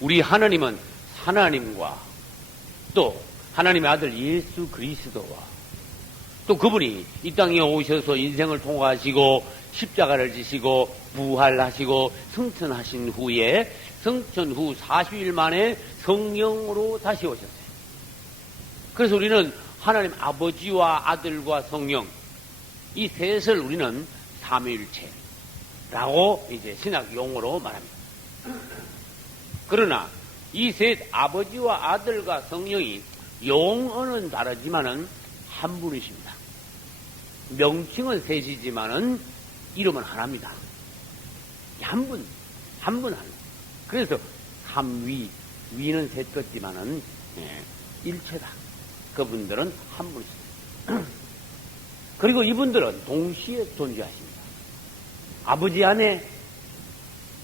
우리 하나님은 하나님과 또 하나님의 아들 예수 그리스도와 또 그분이 이 땅에 오셔서 인생을 통과하시고 십자가를 지시고 부활하시고 승천하신 후에 승천 후 40일 만에 성령으로 다시 오셨어요. 그래서 우리는 하나님 아버지와 아들과 성령 이 셋을 우리는 삼위일체라고 이제 신학 용어로 말합니다. 그러나 이 셋 아버지와 아들과 성령이 용어는 다르지만은 한 분이십니다. 명칭은 셋이지만은 이름은 하나입니다. 한 분. 그래서 삼위, 위는 셋 같지만은 일체다. 그분들은 한 분이십니다. 그리고 이분들은 동시에 존재하십니다. 아버지 안에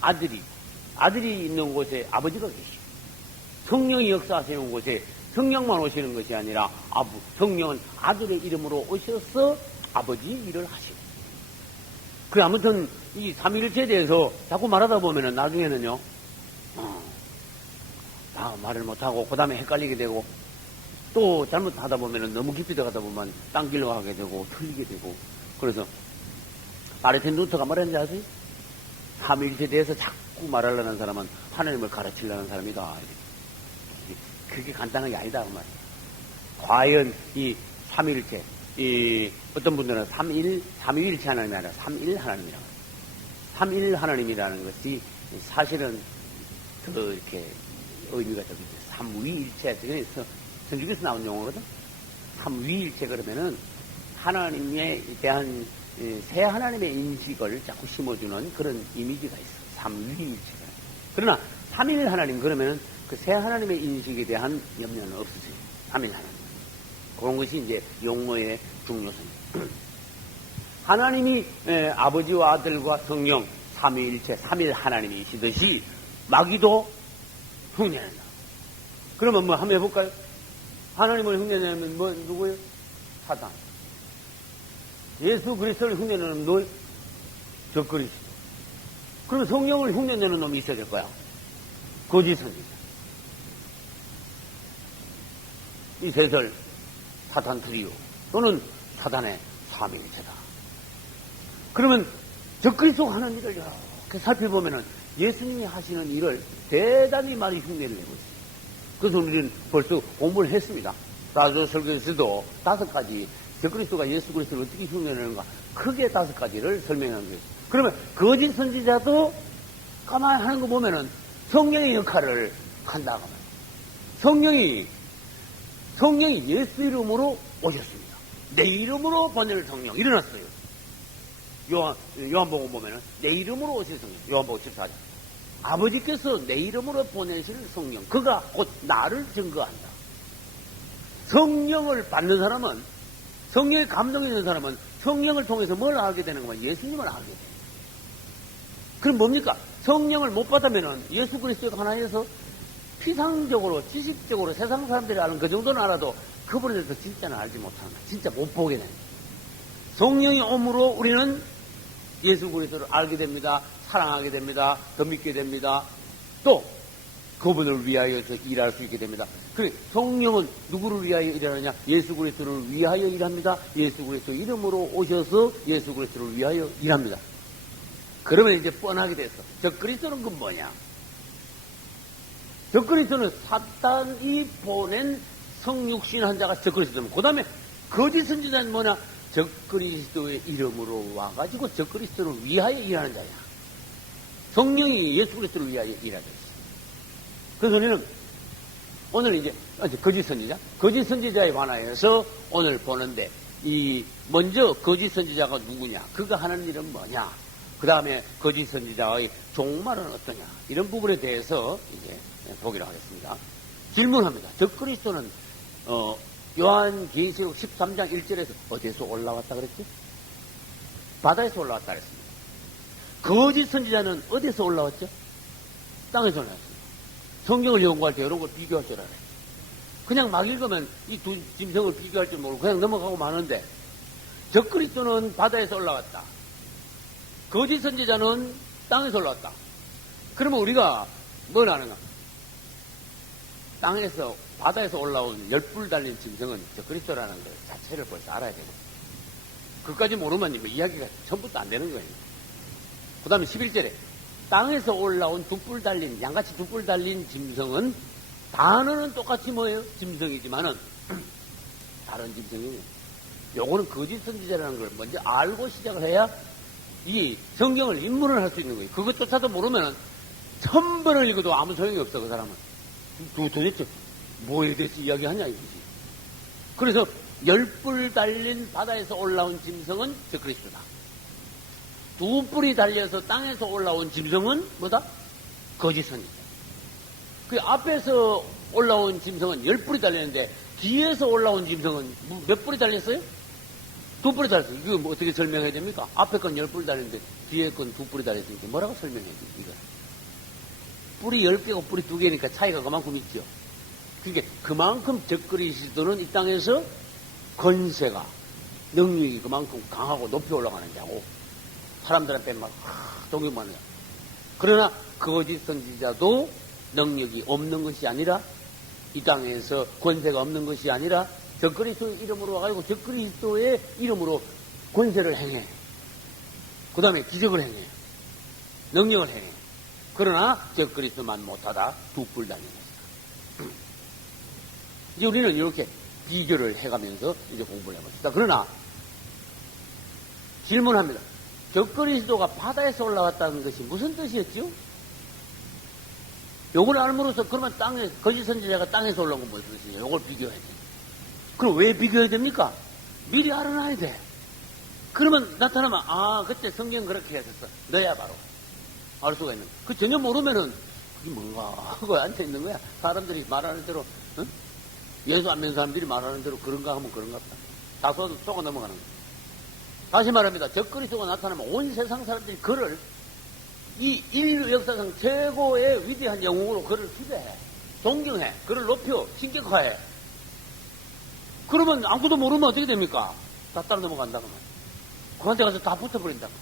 아들이 있는 곳에 아버지가 계시고 성령이 역사하시는 곳에 성령만 오시는 것이 아니라 성령은 아들의 이름으로 오셔서 아버지 일을 하시고 그 아무튼 이 삼위일체에 대해서 자꾸 말하다 보면은 나중에는요 말을 못하고 그 다음에 헷갈리게 되고 또 잘못하다 보면은 너무 깊이 들어가다 보면 딴 길로 가게 되고 틀리게 되고 그래서 마르틴 루터가 말했는지 아세요? 삼위일체에 대해서 자꾸 말하려는 사람은 하나님을 가르치려는 사람이다. 그게 간단한 게 아니다 그 말이에요. 과연 이 삼위일체 어떤 분들은 삼위일체 하나님이 아니라 삼일 하나님이라고 해요. 삼일 하나님이라는 것이 사실은 더 이렇게 의미가 더 있어요. 삼위일체 그래서 성경에서 나온 용어거든. 삼위일체 그러면은 하나님에 대한 새 하나님의 인식을 자꾸 심어주는 그런 이미지가 있어. 삼위일체가. 그러나 삼일 하나님 그러면은 그 새 하나님의 인식에 대한 염려는 없으세요. 삼일 하나님. 그런 것이 이제 용어의 중요성입니다. 하나님이 아버지와 아들과 성령 삼위일체 삼일 하나님이시듯이 마귀도 흉내낸다. 그러면 뭐 한번 해볼까요? 하나님을 흉내내면 누구예요? 사단. 예수 그리스도를 흉내내는 놈 적그리스도. 그럼 성령을 흉내내는 놈이 있어야 될 거야. 거짓 선지자. 이 셋을 사탄 트리오 또는 사단의 삼위일체다. 그러면 적그리스도 하는 일을 이렇게 살펴보면은 예수님이 하시는 일을 대단히 많이 흉내를 내고 있어요. 그래서 우리는 벌써 공부를 했습니다. 라조 설교에서도 5가지 적그리스도가 예수 그리스도를 어떻게 흉내내는가 크게 5가지를 설명한 거예요. 그러면 거짓 선지자도 가만히 하는 거 보면은 성령의 역할을 한다고 합니다. 성령이 예수 이름으로 오셨습니다. 내 이름으로 보낼 성령 일어났어요. 요한복음 보면은 내 이름으로 오실 성령 요한복음 14장 아버지께서 내 이름으로 보내실 성령 그가 곧 나를 증거한다. 성령을 받는 사람은 성령의 감동이 있는 사람은 성령을 통해서 뭘 알게 되는 거면 예수님을 알게 돼요. 그럼 뭡니까? 성령을 못 받으면은 예수 그리스도의 하나에서 피상적으로 지식적으로 세상 사람들이 아는 그 정도는 알아도 그분에 대해서 진짜는 알지 못하는 거야. 진짜 못 보게 됩니다. 성령이 오므로 우리는 예수 그리스도를 알게 됩니다. 사랑하게 됩니다. 더 믿게 됩니다. 또 그분을 위하여서 일할 수 있게 됩니다. 그래 성령은 누구를 위하여 일하느냐? 예수 그리스도를 위하여 일합니다. 예수 그리스도 이름으로 오셔서 예수 그리스도를 위하여 일합니다. 그러면 이제 뻔하게 됐어. 적그리스도는 그 뭐냐? 적그리스도는 사탄이 보낸 성육신 한 자가 적그리스도면 그 다음에 거짓 선지자는 뭐냐? 적그리스도의 이름으로 와가지고 적그리스도를 위하여 일하는 자야. 성령이 예수 그리스도를 위하여 일하죠. 그래서 우리는 오늘 이제 거짓 선지자에 관하여서 오늘 보는데 먼저 거짓 선지자가 누구냐? 그가 하는 일은 뭐냐? 그 다음에 거짓 선지자의 종말은 어떠냐? 이런 부분에 대해서 이제 보기로 하겠습니다. 질문합니다. 적그리스도는 요한계시록 13장 1절에서 어디에서 올라왔다 그랬지? 바다에서 올라왔다 그랬습니다. 거짓 선지자는 어디에서 올라왔죠? 땅에서 올라왔습니다. 성경을 연구할 때 이런 걸 비교할 줄 알아요. 그냥 막 읽으면 이 두 짐승을 비교할 줄 모르고 그냥 넘어가고 마는데 적그리스도는 바다에서 올라왔다. 거짓 선지자는 땅에서 올라왔다. 그러면 우리가 뭘 아는가? 땅에서, 바다에서 올라온 열불 달린 짐승은 저 그리스도라는 것 자체를 벌써 알아야 되고, 그까지 모르면 이야기가 전부터 안 되는 거예요. 그 다음에 11절에 땅에서 올라온 두뿔 달린, 양같이 두뿔 달린 짐승은 단어는 똑같이 뭐예요? 짐승이지만은 다른 짐승이에요. 요거는 거짓 선지자라는 걸 먼저 알고 시작을 해야 이 성경을 입문을 할 수 있는 거예요. 그것조차도 모르면은 1000번을 읽어도 아무 소용이 없어, 그 사람은. 도대체 뭐에 대해서 이야기하냐 이거지. 그래서 열뿔 달린 바다에서 올라온 짐승은 저 그리스도다. 두 뿔이 달려서 땅에서 올라온 짐승은 뭐다? 거짓 선지자. 그 앞에서 올라온 짐승은 10뿔이 달렸는데 뒤에서 올라온 짐승은 몇 뿔이 달렸어요? 2뿔이 달렸어요. 이거 뭐 어떻게 설명해야 됩니까? 앞에 건 10뿔이 달렸는데 뒤에 건 2뿔이 달렸으니까 뭐라고 설명해야 됩니까? 이거. 뿔이 10개고 뿔이 2개니까 차이가 그만큼 있죠. 그러니까 그만큼 적그리스도는 이 땅에서 권세가, 능력이 그만큼 강하고 높이 올라가는 자고 사람들한테 막 동경받는 자. 그러나 거짓 선지자도 능력이 없는 것이 아니라 이 땅에서 권세가 없는 것이 아니라 적그리스도의 이름으로 와가지고 적그리스도의 이름으로 권세를 행해. 그 다음에 기적을 행해. 능력을 행해. 그러나 적그리스도만 못하다 두 뿔 달린 것이다. 이제 우리는 이렇게 비교를 해가면서 이제 공부를 해봅시다. 그러나 질문합니다. 적그리스도가 바다에서 올라왔다는 것이 무슨 뜻이었죠? 요걸 알므로써 그러면 땅에 거짓 선지자가 땅에서 올라온 건 무슨 뜻이냐? 요걸 비교해야 돼. 그럼 왜 비교해야 됩니까? 미리 알아놔야 돼. 그러면 나타나면 그때 성경 그렇게 했었어. 너야 바로 알 수가 있는. 그 전혀 모르면은 그게 뭔가 하고 앉아 있는 거야. 사람들이 말하는 대로, 응? 예수 안 믿는 사람들이 말하는 대로 그런가 하면 그런가 보다. 다 쏘고 넘어가는 거야. 다시 말합니다. 적그리스도가 나타나면 온 세상 사람들이 그를 이 인류 역사상 최고의 위대한 영웅으로 그를 기대해, 존경해, 그를 높여, 신격화해. 그러면 아무도 모르면 어떻게 됩니까? 다 따라 넘어간다고 말이야. 그한테 가서 다 붙어버린다고.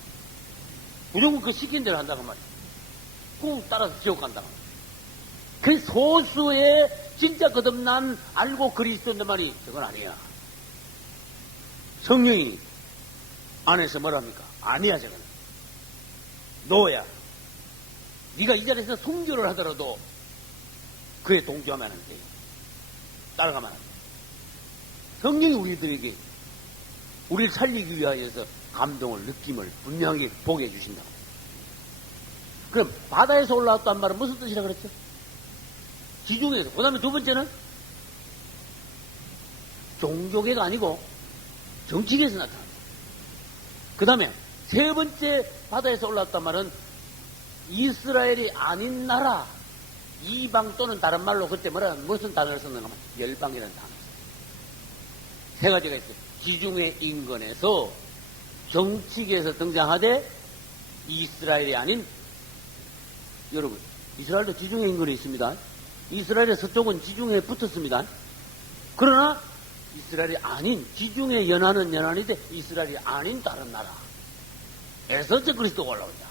무조건 그 시킨 대로 한다고 말이야. 꾹 따라서 지옥 간다고 말이야. 그 소수의 진짜 거듭난 알고 그리스도인데 말이 그건 아니야. 성령이 안에서 뭐랍니까? 아니야, 저건. 너야. 네가 이 자리에서 순교를 하더라도 그에 동조하면 안 돼. 따라가면 안 돼. 성령이 우리들에게 우리를 살리기 위하여서 감동을, 느낌을 분명히 보게 해주신다고. 그럼 바다에서 올라왔단 말은 무슨 뜻이라 그랬죠? 지중해에서. 그 다음에 두 번째는 종교계가 아니고 정치계에서 나타납니다. 그 다음에 세 번째 바다에서 올라왔단 말은 이스라엘이 아닌 나라, 이방 또는 다른 말로 그때 무슨 단어를 썼는가 하면 열방이라는 단어. 세 가지가 있어요. 지중해 인근에서 정치계에서 등장하되 이스라엘이 아닌, 여러분, 이스라엘도 지중해 인근에 있습니다. 이스라엘의 서쪽은 지중해에 붙었습니다. 그러나 이스라엘이 아닌, 지중해 연안은 연안인데 이스라엘이 아닌 다른 나라에서 적그리스도가 올라온다.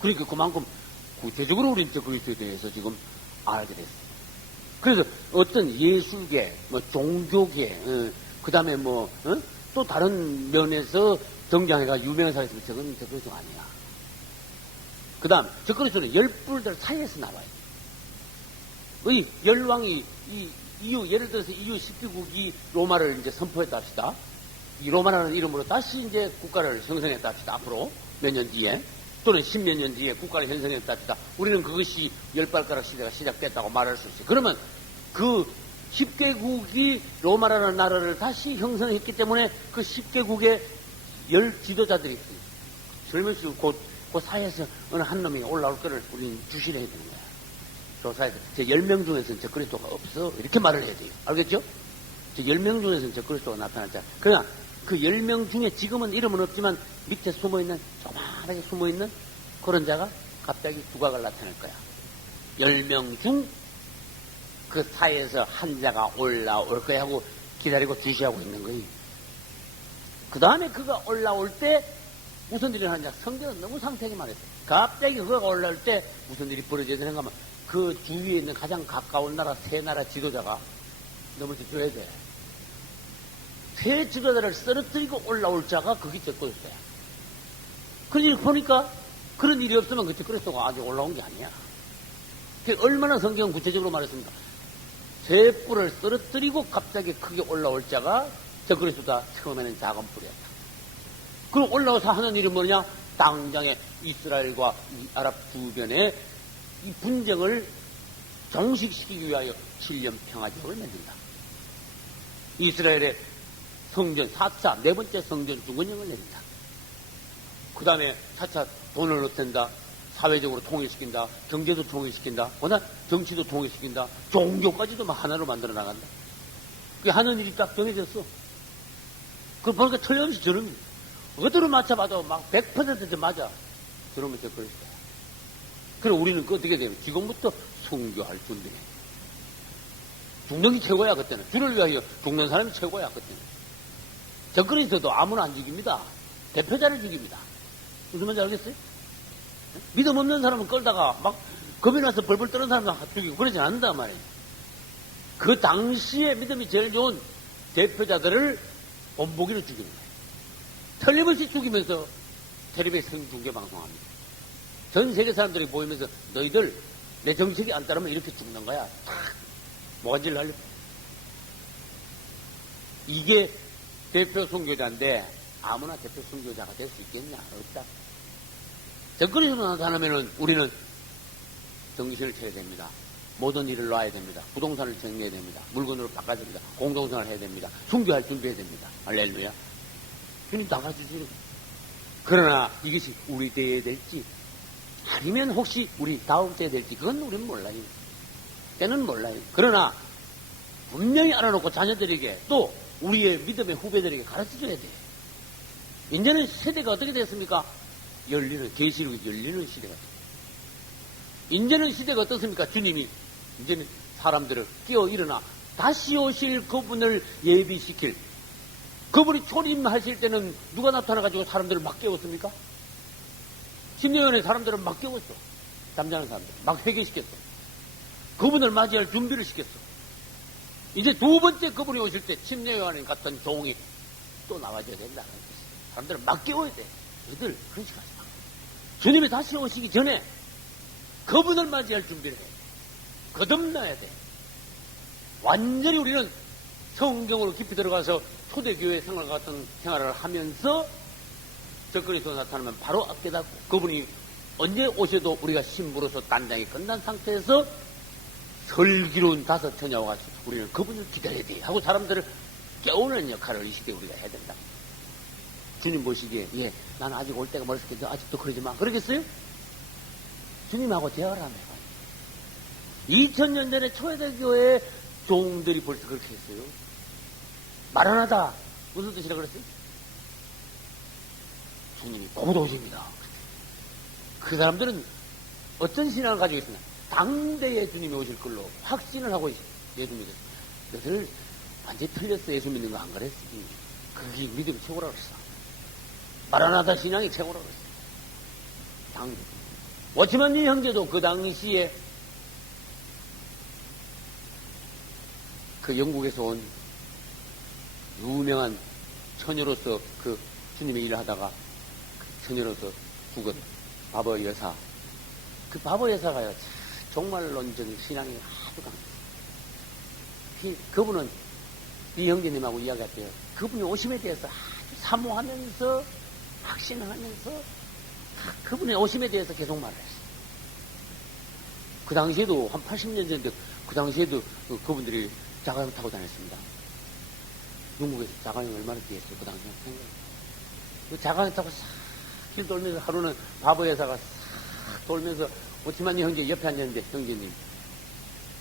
그러니까 그만큼 구체적으로 우리는 적그리스도에 대해서 지금 알게 됐어요. 그래서 어떤 예술계, 종교계, 그 다음에 또 다른 면에서 등장해가 유명한 사람이 있으면 저건 적그리스도가 아니야. 그 다음, 적그리스도는 열불들 사이에서 나와요. 이 열왕이, 예를 들어서 EU 10개국이 로마를 이제 선포했다 합시다. 이 로마라는 이름으로 다시 이제 국가를 형성했다 합시다. 앞으로 몇 년 뒤에. 또는 10몇 년 뒤에 국가를 형성했다 합시다. 우리는 그것이 열발가락 시대가 시작됐다고 말할 수 있어요. 그러면 그 10개국이 로마라는 나라를 다시 형성했기 때문에 그 10개국의 열 지도자들이 있어요. 설명시 그 사이에서 어느 한 놈이 올라올 거를 우리는 주시를 해야 되는 거야. 조사해서 제 10명 중에서는 적그리스도가 없어. 이렇게 말을 해야 돼요. 알겠죠? 제 10명 중에서는 적그리스도가 나타났잖아. 그러나 그 10명 중에 지금은 이름은 없지만 밑에 숨어있는, 조만하게 숨어있는 그런 자가 갑자기 두각을 나타낼 거야. 10명 중 그 사이에서 한 자가 올라올 거야 하고 기다리고 주시하고 있는 거예요. 그 다음에 그가 올라올 때 무슨 일이 하느냐. 성경은 너무 상세하게 말했어요. 갑자기 그가 올라올 때 무슨 일이 벌어져야 되는가 하면 그 주위에 있는 가장 가까운 나라, 세 나라 지도자가 넘어져 줘야 돼. 세 지도자를 쓰러뜨리고 올라올 자가 거기 적고였어요. 그러니 보니까 그런 일이 없으면 그 적그리스도가 아직 올라온 게 아니야. 얼마나 성경은 구체적으로 말했습니까? 세 뿔을 쓰러뜨리고 갑자기 크게 올라올 자가 적그리스도다. 처음에는 작은 뿔이었다. 그럼 올라와서 하는 일이 뭐냐? 당장에 이스라엘과 이 아랍 주변에 이 분쟁을 종식시키기 위하여 7년 평화적을 맺는다. 이스라엘의 성전 4차 네 번째 성전 중건령을 내린다. 그 다음에 4차 돈을 넣든다. 사회적으로 통일시킨다. 경제도 통일시킨다. 워낙 정치도 통일시킨다. 종교까지도 막 하나로 만들어 나간다. 그게 하는 일이 딱 정해졌어. 그걸 보니까 틀림없이 저런 어디로 맞춰봐도 막 100% 맞아. 저러면 적그리스도야. 그럼 우리는 그 어떻게 되면 지금부터 순교할 준비. 죽는 게 최고야 그때는. 주를 위하여 죽는 사람이 최고야 그때는. 적그리스도도 아무나 안 죽입니다. 대표자를 죽입니다. 무슨 말인지 알겠어요? 믿음 없는 사람은 끌다가 막 겁이 나서 벌벌 떠는 사람은 죽이고 그러지 않는단 말이에요. 그 당시에 믿음이 제일 좋은 대표자들을 본보기로 죽이는 거예요. 틀림없이 죽이면서 텔레비에 생중계 방송합니다. 전 세계 사람들이 보이면서 너희들 내 정책이 안 따르면 이렇게 죽는 거야. 탁 모가지를 날려. 이게 대표 선교자인데 아무나 대표 선교자가 될 수 있겠냐? 없다. 적그리스도 나타나면은 우리는 정신을 차려야 됩니다. 모든 일을 놔야 됩니다. 부동산을 정리해야 됩니다. 물건으로 바꿔야 됩니다. 공동생활을 해야 됩니다. 순교할 준비해야 됩니다. 할렐루야. 주님 나가주시는. 그러나 이것이 우리 때에 될지 아니면 혹시 우리 다음 때에 될지 그건 우리는 몰라요. 때는 몰라요. 그러나 분명히 알아놓고 자녀들에게 또 우리의 믿음의 후배들에게 가르쳐줘야 돼요. 이제는 세대가 어떻게 됐습니까? 열리는, 계시록이 열리는 시대가 됐습니다. 이제는 시대가 어떻습니까? 주님이 이제는 사람들을 깨어 일어나 다시 오실 그분을 예비시킬, 그분이 초림하실 때는 누가 나타나가지고 사람들을 막 깨웠습니까? 10년 전에 사람들을 막 깨웠어. 잠자는 사람들 막 회개시켰어. 그분을 맞이할 준비를 시켰어. 이제 두 번째 그분이 오실 때 침례요한님 같은 종이 또 나와줘야 된다는 것이. 사람들을 막 깨워야 돼. 너희들 그런 식으로 하지 마. 주님이 다시 오시기 전에 그분을 맞이할 준비를 해. 거듭나야 돼. 완전히 우리는 성경으로 깊이 들어가서 초대교회 생활 같은 생활을 하면서 적그리스도 나타나면 바로 깨닫고 그분이 언제 오셔도 우리가 신부로서 단장이 끝난 상태에서 슬기로운 다섯 처녀와 같이 우리는 그분을 기다려야 돼 하고 사람들을 깨우는 역할을 이 시대에 우리가 해야 된다. 주님 보시기에 예, 나는 아직 올 때가 멀었을 텐데 아직도 그러지 마. 그러겠어요? 주님하고 대화를 하면 2000년 전에 초대교회 종들이 벌써 그렇게 했어요. 마라나다 무슨 뜻이라 그랬어요? 주님이 곧 오십니다. 그 사람들은 어떤 신앙을 가지고 있으냐? 당대에 주님이 오실 걸로 확신을 하고 예수 믿었어. 너희들 완전히 틀렸어. 예수 믿는 거 안 그랬어. 그게 믿음이 최고라 그랬어. 마라나다 신앙이 최고라 그랬어. 당대. 워치만니 형제도 그 당시에 그 영국에서 온 유명한 처녀로서 그 주님의 일을 하다가 그 처녀로서 죽은 바보 여사. 그 바보 여사가요, 종말론적인 신앙이 아주 강했어요. 그분은 이 형제님하고 이야기했대요. 그분이 오심에 대해서 아주 사모하면서 확신하면서 그분의 오심에 대해서 계속 말을 했어요. 그 당시에도 한 80년 전인데 그 당시에도 그분들이 자가용 타고 다녔습니다. 영국에서 자가용 얼마나 뛰었어요. 그 당시에 생각해요. 그 자가용 타고 싹 길 돌면서 하루는 바보 여사가 싹 돌면서 오치만니 형제 옆에 앉았는데 형제님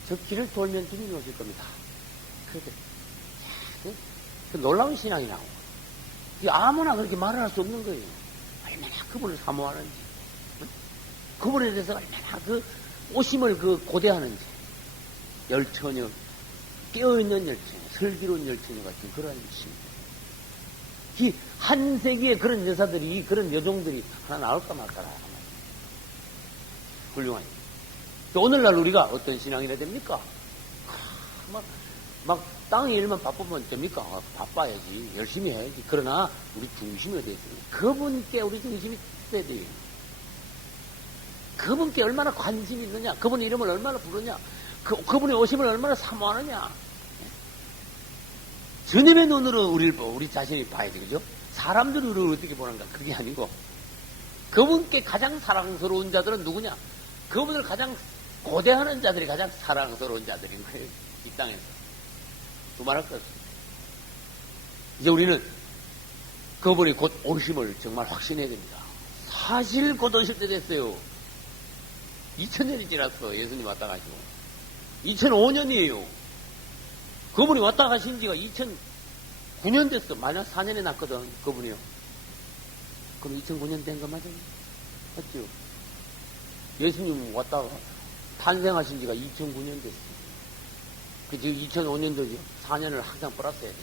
저 길을 돌면 주님이 오실 겁니다. 그래서 그 놀라운 신앙이 나오고 아무나 그렇게 말을 할 수 없는 거예요. 얼마나 그분을 사모하는지 그분에 대해서 얼마나 그 오심을 그 고대하는지 열처녀 깨어있는 열처녀 슬기로운 열처녀 같은 그런 신 한 세기에 그런 여사들이, 그런 여종들이 하나 나올까 말까라. 훌륭하니. 오늘날 우리가 어떤 신앙이라 됩니까? 막 땅의 일만 바쁘면 됩니까? 바빠야지. 열심히 해야지. 그러나 우리 중심이 어디 있습니까? 그분께 우리 중심이 있어야 돼요. 그분께 얼마나 관심이 있느냐? 그분의 이름을 얼마나 부르냐? 그분의 오심을 얼마나 사모하느냐? 주님의 눈으로 우리 자신이 봐야 되겠죠? 사람들이 우리를 어떻게 보는가? 그게 아니고, 그분께 가장 사랑스러운 자들은 누구냐? 그분을 가장 고대하는 자들이 가장 사랑스러운 자들인 거예요. 이 땅에서. 두말할 것 없습니다. 이제 우리는 그분이 곧 오심을 정말 확신해야 됩니다. 사실 곧 오실 때 됐어요. 2000년이 지났어. 예수님 왔다 가시고. 2005년이에요. 그분이 왔다 가신 지가 2009년 됐어. 만약 4년에 났거든. 그분이요. 그럼 2009년 된 거 맞아요? 맞죠? 예수님 왔다가 탄생하신 지가 2009년 됐어. 그 지금 2005년도죠. 4년을 항상 플러스해야 돼.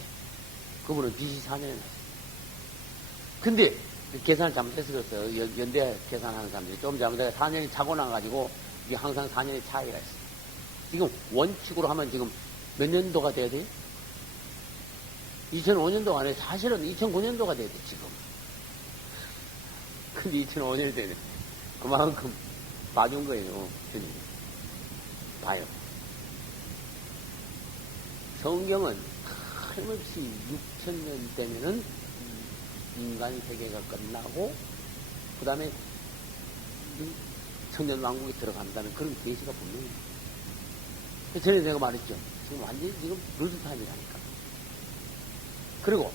그분은 BC 4년에 났어요. 근데 계산을 잘못했어요. 연대 계산하는 사람들이 좀 잘못해서 4년이 차고 나가지고 이게 항상 4년의 차이가 있어요. 지금 원칙으로 하면 지금 몇 년도가 돼야 돼요? 2005년도가 아니라 사실은 2009년도가 돼야 돼, 지금. 근데 2005년이 되네. 그만큼 봐준 거예요. 주님. 봐요. 성경은 틀림없이 6000년 되면은 인간 세계가 끝나고, 그 다음에 천년왕국에 들어간다는 그런 계시가 분명히. 전에 내가 말했죠. 지금 완전히 지금 루즈타임이라니까. 그리고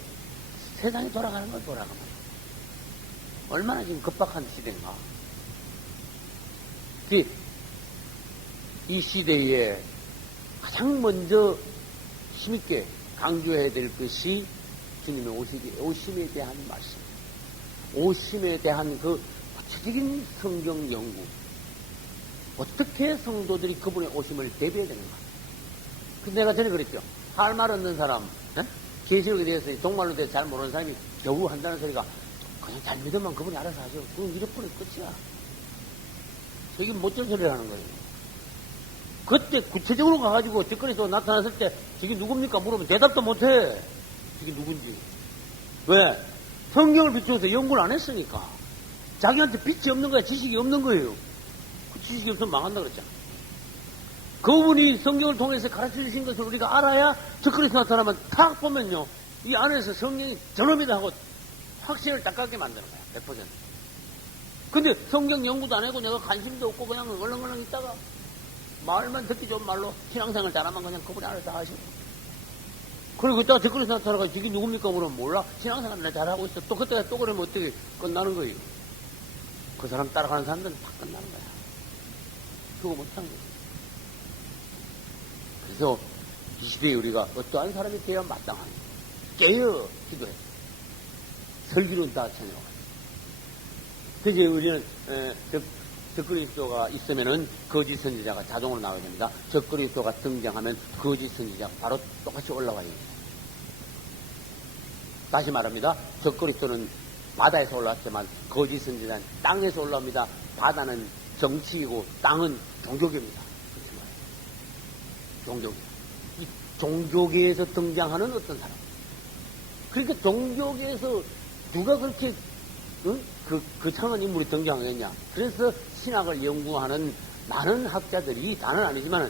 세상이 돌아가는 걸 돌아가면 얼마나 지금 급박한 시대인가. 이 시대에 가장 먼저 힘있게 강조해야 될 것이 주님의 오심에 대한 말씀. 오심에 대한 그 구체적인 성경 연구. 어떻게 성도들이 그분의 오심을 대비해야 되는가. 근데 내가 전에 그랬죠. 할 말 없는 사람, 계시록에 대해서 종말로 대해서 잘 모르는 사람이 겨우 한다는 소리가 그냥 잘 믿으면 그분이 알아서 하죠. 그건 이렇게 끝이야. 저게 못된 소리를 하는 거예요. 그때 구체적으로 가가지고 뒷거리에서 나타났을 때 저게 누굽니까? 물으면 대답도 못해. 저게 누군지. 왜? 성경을 비추어서 연구를 안 했으니까. 자기한테 빛이 없는 거야. 지식이 없는 거예요. 그 지식이 없으면 망한다 그랬잖아. 그분이 성경을 통해서 가르쳐 주신 것을 우리가 알아야 뒷거리에서 나타나면 탁 보면요. 이 안에서 성경이 저놈이다 하고 확신을 딱 갖게 만드는 거야. 100%. 근데 성경 연구도 안 하고 내가 관심도 없고 그냥 얼렁얼렁 있다가 말만 듣기 좋은 말로 신앙생활 잘하면 그냥 그분이 알아서 다 하시고. 그리고 이따가 댓글에서 나타나가 저게 누굽니까? 그러면 몰라. 신앙생활 나 잘하고 있어. 또 그때가 또 그러면 어떻게 끝나는 거예요? 그 사람 따라가는 사람들은 다 끝나는 거야. 그거 못한 거야. 그래서 이 시대에 우리가 어떠한 사람이 되어야 마땅한 깨어 기도해. 설교는 다 전혀. 그래서 우리는 적그리스도가 있으면은 거짓 선지자가 자동으로 나와야 됩니다. 적그리스도가 등장하면 거짓 선지자가 바로 똑같이 올라와야 됩니다. 다시 말합니다. 적그리스도는 바다에서 올라왔지만 거짓 선지자는 땅에서 올라옵니다. 바다는 정치이고 땅은 종교계입니다. 그렇지 말이에요. 종교계. 이 종교계에서 등장하는 어떤 사람. 그러니까 종교계에서 누가 그렇게 그 창한 인물이 등장하겠냐. 그래서 신학을 연구하는 많은 학자들이, 다는 아니지만,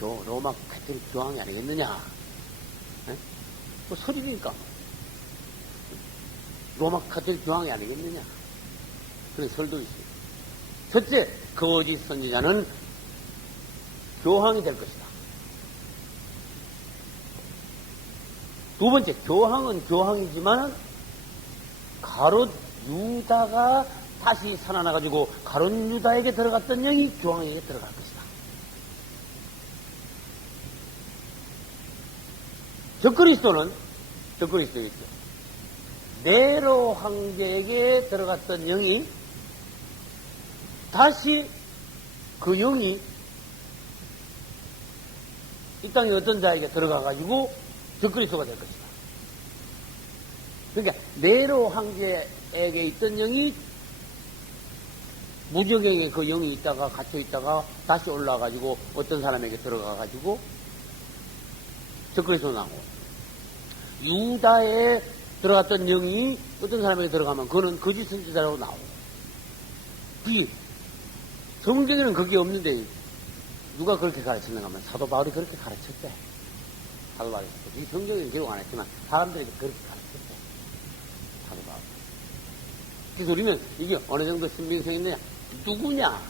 로마 카톨릭 교황이 아니겠느냐. 뭐 소리니까. 로마 카톨릭 교황이 아니겠느냐. 그런 설도 있어요. 첫째, 거짓 선지자는 교황이 될 것이다. 두 번째, 교황은 교황이지만, 가롯 유다가 다시 살아나가지고 가롯 유다에게 들어갔던 영이 교황에게 들어갈 것이다. 적그리스도는 네로 황제에게 들어갔던 영이 다시 그 영이 이 땅에 어떤 자에게 들어가가지고 적그리스도가 될 것이다. 그러니까 네로 황제에게 있던 영이 무적영에 그 영이 있다가 갇혀 있다가 다시 올라가가지고 어떤 사람에게 들어가가지고 적그리스도 나오고, 유다에 들어갔던 영이 어떤 사람에게 들어가면 그거는 거짓 선지자라고 나오고. 그게 성경에는 그게 없는데 누가 그렇게 가르쳤는가 하면 사도 바울이 그렇게 가르쳤대. 사도 바울이. 이 성경에는 기록 안 했지만 사람들에게 그렇게 가르쳤대. 사도 바울. 그래서 우리는 이게 어느 정도 신빙성이 있느냐, 누구냐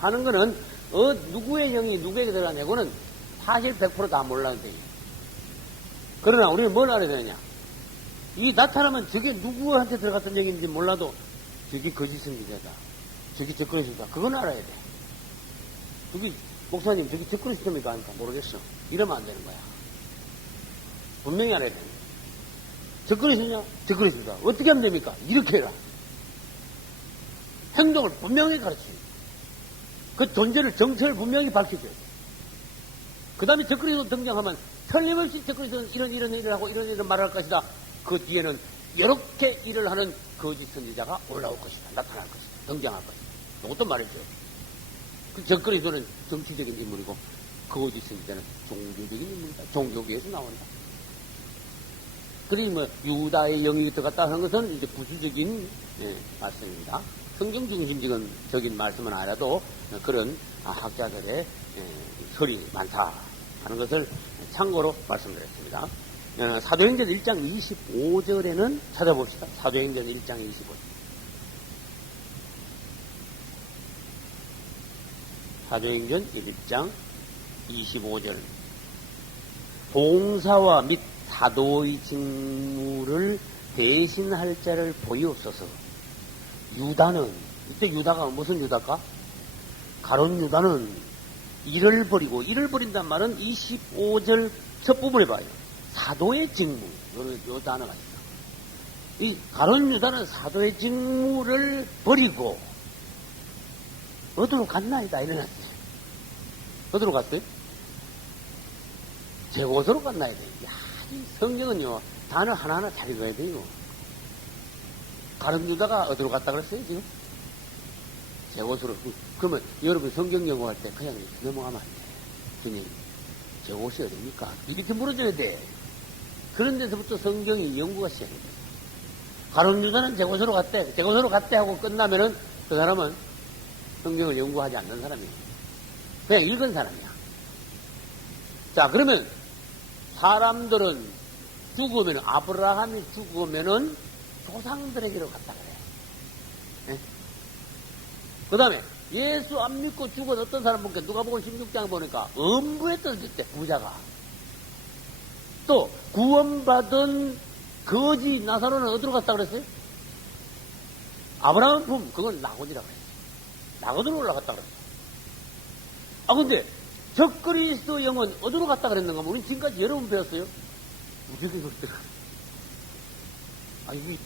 하는 거는 누구의 영이 누구에게 들어가냐고는 사실 100% 다 몰랐는데, 그러나 우리는 뭘 알아야 되느냐, 이 나타나면 저게 누구한테 들어갔던 영인지 몰라도 저게 거짓 선지자다, 저게 적그리스도다, 그건 알아야 돼. 저기 목사님 저게 적그리스도입니까? 하니까 모르겠어. 이러면 안 되는 거야. 분명히 알아야 돼. 적그리스도냐? 적그리스도다. 어떻게 하면 됩니까? 이렇게 해라. 행동을 분명히 가르쳐요. 그 존재를, 정체를 분명히 밝혀줘요. 그 다음에 적그리스도 등장하면 틀림없이 적그리스도는 이런 일을 하고 이런 말을 할 것이다. 그 뒤에는 이렇게 일을 하는 거짓 선지자가 올라올 것이다. 나타날 것이다. 등장할 것이다. 이것도 말해줘. 그 적그리스도는 정치적인 인물이고 거짓 선지자는 종교적인 인물이다. 종교계에서 나온다. 그러니 뭐 유다의 영이 들어갔다 하는 것은 이제 부수적인 말씀입니다. 성경 중심적인 말씀은 아니라도 그런 학자들의 설이 많다 하는 것을 참고로 말씀드렸습니다. 사도행전 1장 25절에는 찾아봅시다. 사도행전 1장 25절. 사도행전 1장 25절. 봉사와 및 사도의 직무를 대신할 자를 보이옵소서. 유다는, 이때 유다가 무슨 유다일까? 가룟 유다는 일을 버린단 말은 25절 첫 부분에 봐요. 사도의 직무. 요 단어가 있어. 이 가룟 유다는 사도의 직무를 버리고 어디로 갔나이다 이래놨어요. 어디로 갔어요? 제 곳으로 갔나이다. 야, 이 성경은요 단어 하나하나 잘 읽어야 돼요. 가룟 유다가 어디로 갔다 그랬어요 지금? 제 곳으로. 그러면 여러분 성경 연구할 때 그냥 넘어가면 안 돼. 주님, 제 곳이 어딥니까? 이렇게 물어줘야 돼. 그런 데서부터 성경이 연구가 시작이 돼. 가룟 유다는 제 곳으로 갔대. 제 곳으로 갔대 하고 끝나면은 그 사람은 성경을 연구하지 않는 사람이에요. 그냥 읽은 사람이야. 자, 그러면 사람들은 죽으면, 아브라함이 죽으면은 조상들에게로 갔다 그래. 그 다음에 예수 안 믿고 죽은 어떤 사람 보니까 누가복음 16장에 보니까 음부했던 때 부자가, 또 구원받은 거지 나사로는 어디로 갔다 그랬어요? 아브라함 품, 그건 나곤이라 그랬어요. 나곤으로 올라갔다 그랬어요. 아, 근데 적그리스도 영은 어디로 갔다 그랬는가? 우리는 지금까지 여러 번 배웠어요. 무지개 그랬더라. 아, 이게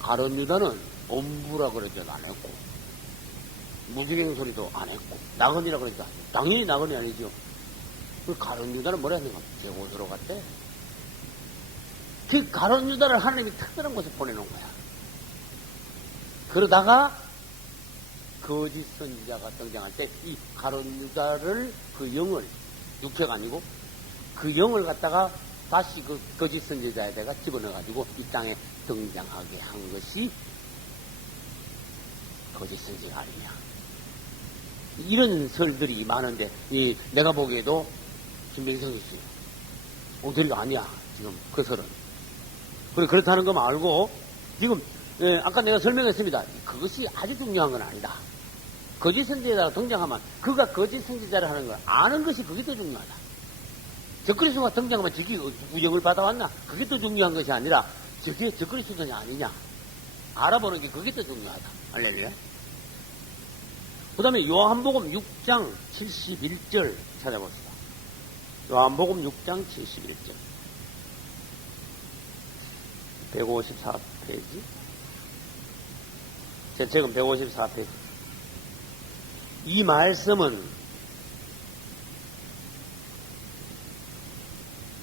가룟 유다는 엄부라 그러지 안 했고, 무지개 소리도 안 했고, 나건이라 그러지 않았고, 당연히 나건이 아니죠. 그 가룟 유다는 뭐라 했는가? 제 곳으로 갔대. 그 가룟 유다를 하나님이 특별한 곳에 보내놓은 거야. 그러다가 거짓 선지자가 등장할 때 이 가룟 유다를, 그 영을, 육체가 아니고 그 영을 갖다가 다시 그 거짓 선지자에다가 집어넣어가지고 이 땅에 등장하게 한 것이 거짓 선지가 아니냐. 이런 설들이 많은데, 내가 보기에도 신빙성이 있어요. 오드리가 아니야, 지금 그 설은. 그렇다는 거 말고, 지금, 아까 내가 설명했습니다. 그것이 아주 중요한 건 아니다. 거짓 선지자가 등장하면 그가 거짓 선지자를 하는 걸 아는 것이 그게 더 중요하다. 적그리스도가 등장하면 저기 우영을 받아왔나? 그게 더 중요한 것이 아니라 저게 적그리스도냐 아니냐 알아보는 게 그게 더 중요하다. 할렐루야. 그 다음에 요한복음 6장 71절 찾아봅시다. 요한복음 6장 71절 154페이지. 제 책은 154페이지. 이 말씀은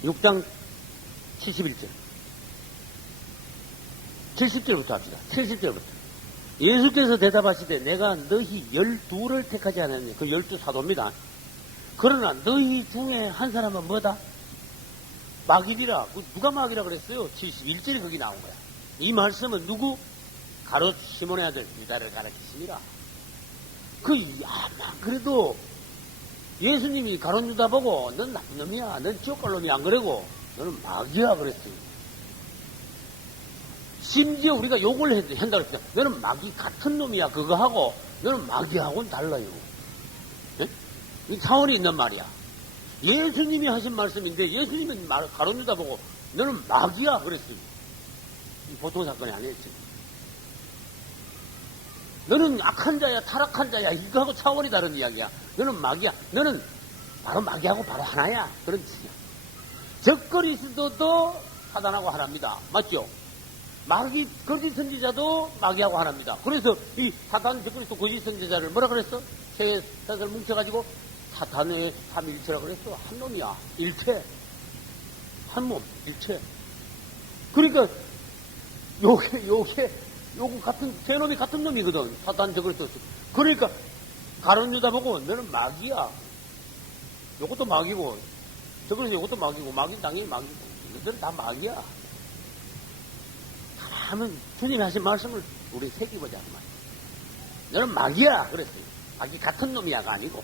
6장 71절. 70절부터 합시다. 70절부터. 예수께서 대답하시되 내가 너희 12를 택하지 않았느냐. 그 12 사도입니다. 그러나 너희 중에 한 사람은 뭐다? 마귀니라. 누가 마귀라 그랬어요? 71절이 거기 나온 거야. 이 말씀은 누구? 가롯 시몬의 아들 유다를 가르치심이라. 아마 그래도 예수님이 가롯 유다 보고 넌 나쁜 놈이야. 넌 지옥 갈 놈이야. 안 그러고 너는 마귀야 그랬어요. 심지어 우리가 욕을 한다고 했죠. 너는 마귀 같은 놈이야. 그거 하고 너는 마귀하고는 달라요. 네? 이 차원이 있는 말이야. 예수님이 하신 말씀인데 예수님은 가롯 유다 보고 너는 마귀야 그랬어요. 보통 사건이 아니었지. 너는 악한 자야, 타락한 자야. 이거하고 차원이 다른 이야기야. 너는 마귀야. 너는 바로 마귀하고 바로 하나야. 그런 뜻이야. 적그리스도도 사단하고 하나입니다. 맞죠? 마귀, 거짓 선지자도 마귀하고 하나입니다. 그래서 이 사단, 적그리스도, 거짓 선지자를 뭐라 그랬어? 세 사슬 뭉쳐가지고 사탄의 삼일체라 그랬어. 한 놈이야. 일체. 한 몸, 일체. 그러니까 요거 같은, 세 놈이 같은 놈이거든. 사단 적그리스도. 그러니까 가룟 유다 보고 너는 마귀야. 요것도 마귀고, 적그리스도 요것도 마귀고, 마귀 당연히 마귀고. 너는 다 마귀야. 하면 주님이 하신 말씀을 우리 새기보자. 너는 마귀야. 그랬어요. 마귀 같은 놈이야가 아니고.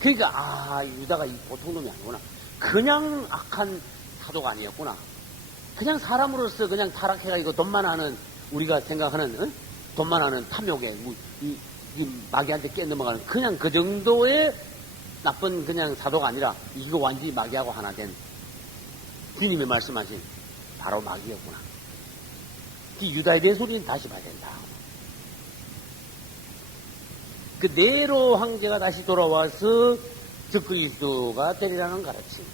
그러니까, 유다가 이 보통 놈이 아니구나. 그냥 악한 사도가 아니었구나. 그냥 사람으로서 그냥 타락해가지고 돈만 하는, 우리가 생각하는, 돈만 하는 탐욕에, 이 마귀한테 깨넘어가는 그냥 그 정도의 나쁜 그냥 사도가 아니라 이거 완전히 마귀하고 하나 된 주님이 말씀하신 바로 마귀였구나. 이 유다에 대해서 우리는 다시 봐야 된다. 그 네로 황제가 다시 돌아와서 적그리스도가 되리라는 가르침.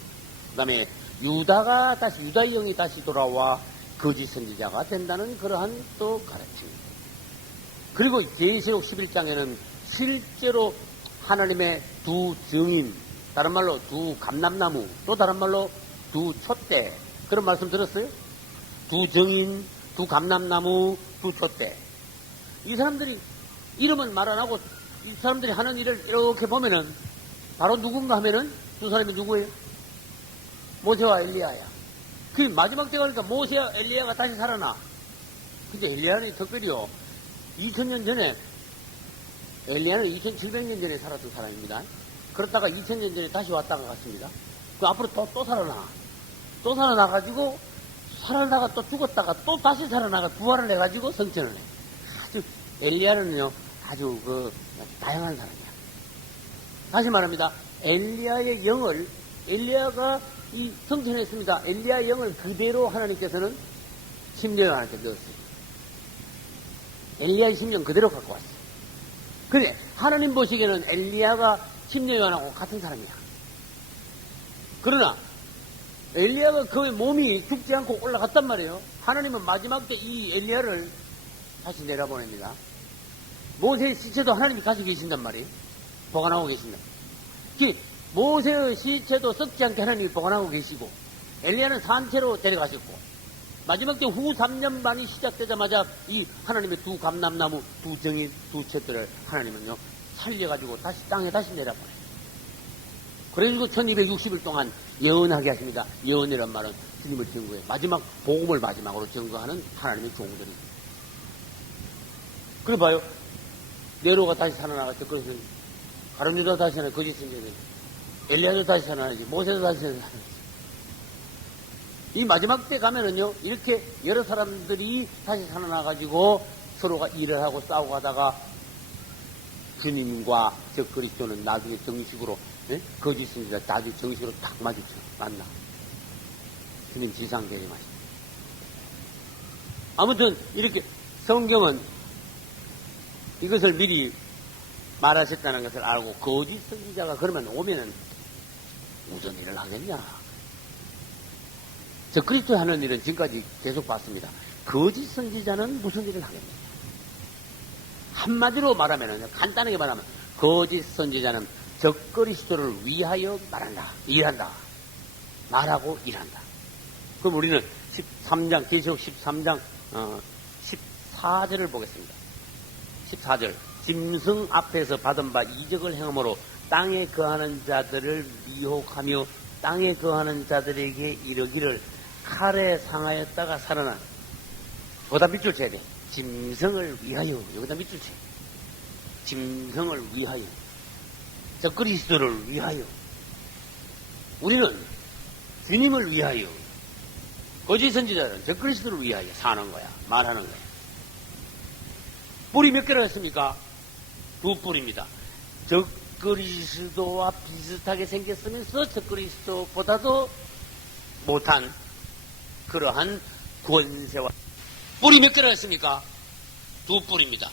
그 다음에 유다가 다시, 유다의 영이 다시 돌아와 거짓 선지자가 된다는 그러한 또 가르침. 그리고 계시록 11장에는 실제로 하나님의 두 증인, 다른 말로 두 감람나무, 또 다른 말로 두 촛대, 그런 말씀 들었어요? 두 증인, 두 감람나무, 두 촛대. 이 사람들이 이름은 말 안 하고 이 사람들이 하는 일을 이렇게 보면은 바로 누군가 하면은 두 사람이 누구예요? 모세와 엘리야야. 그 마지막 때 가니까 모세와 엘리야가 다시 살아나. 근데 엘리야는 특별히요. 2000년 전에, 엘리야는 2700년 전에 살았던 사람입니다. 그렇다가 2000년 전에 다시 왔다가 갔습니다. 그 앞으로 또 살아나. 또 살아나가지고, 살아나가 또 죽었다가 또 다시 살아나가 부활을 해가지고 성천을 해. 아주, 엘리야는요, 아주 다양한 사람이야. 다시 말합니다. 엘리야의 영을, 엘리야가 이 성천했습니다. 엘리야의 영을 그대로 하나님께서는 심령에 하나님께 넣었어요. 엘리야의 심령 그대로 갖고 왔어요. 근데 하나님 보시기에는 엘리야가 심령 요한하고 같은 사람이야. 그러나 엘리야가 그의 몸이 죽지 않고 올라갔단 말이에요. 하나님은 마지막 때 이 엘리야를 다시 내려보냅니다. 모세의 시체도 하나님이 가지고 계신단 말이에요. 보관하고 계신다. 모세의 시체도 썩지 않게 하나님이 보관하고 계시고, 엘리야는 산채로 데려가셨고, 마지막 때 후 3년 반이 시작되자마자 이 하나님의 두 감람나무, 두 정인, 두 촛들을 하나님은요, 살려가지고 다시 땅에 다시 내려보내요. 그래가지고 1260일 동안 예언하게 하십니다. 예언이란 말은 주님을 증거해. 마지막, 복음을 마지막으로 증거하는 하나님의 종들이. 그래 봐요. 네로가 다시 살아나갔죠. 그래서 가룟 유다 다시 살아나지, 거짓 선지자, 엘리야도 다시 살아나지, 모세도 다시 살아나지. 이 마지막 때 가면은요, 이렇게 여러 사람들이 다시 살아나가지고 서로가 일을 하고 싸우고 하다가 주님과 저 그리스도는 나중에 정식으로, 거짓 선지자 나중에 정식으로 딱 만나. 주님 지상 대림하십니다. 아무튼 이렇게 성경은 이것을 미리 말하셨다는 것을 알고, 거짓 선지자가 그러면 오면은 무슨 일을 하겠냐? 저 그리스도 하는 일은 지금까지 계속 봤습니다. 거짓 선지자는 무슨 일을 하겠냐? 한마디로 말하면, 간단하게 말하면, 거짓 선지자는 적그리스도를 위하여 말한다, 일한다. 말하고 일한다. 그럼 우리는 13장, 계시록 13장 14절을 보겠습니다. 14절. 짐승 앞에서 받은 바 이적을 행함으로 땅에 거하는 자들을 미혹하며 땅에 거하는 자들에게 이르기를 칼에 상하였다가 살아난, 여기다 밑줄 쳐야 돼. 짐승을 위하여. 여기다 밑줄 쳐야 돼. 짐승을 위하여. 저 그리스도를 위하여. 우리는 주님을 위하여, 거짓 선지자는 저 그리스도를 위하여 사는 거야. 말하는 거야. 뿔이 몇 개나 했습니까? 2뿔입니다. 저 그리스도와 비슷하게 생겼으면서 저 그리스도보다도 못한 그러한 권세와, 뿔이 몇 개나 했습니까? 2뿔입니다.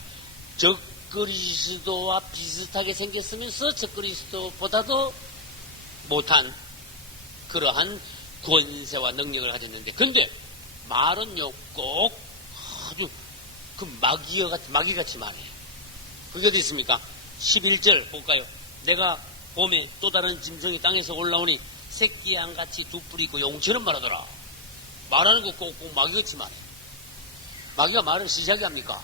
저 그리스도와 비슷하게 생겼으면서 저 그리스도보다도 못한 그러한 권세와 능력을 가졌는데, 근데 말은요 꼭 아주 그 마귀같이 말해요. 그게 어디 있습니까? 11절 볼까요? 내가 봄에 또 다른 짐승이 땅에서 올라오니 새끼 양같이 2뿔이 있고 용처럼 말하더라. 말하는 거 꼭 마귀같이 말해. 마귀가 말을 시시하게 합니까?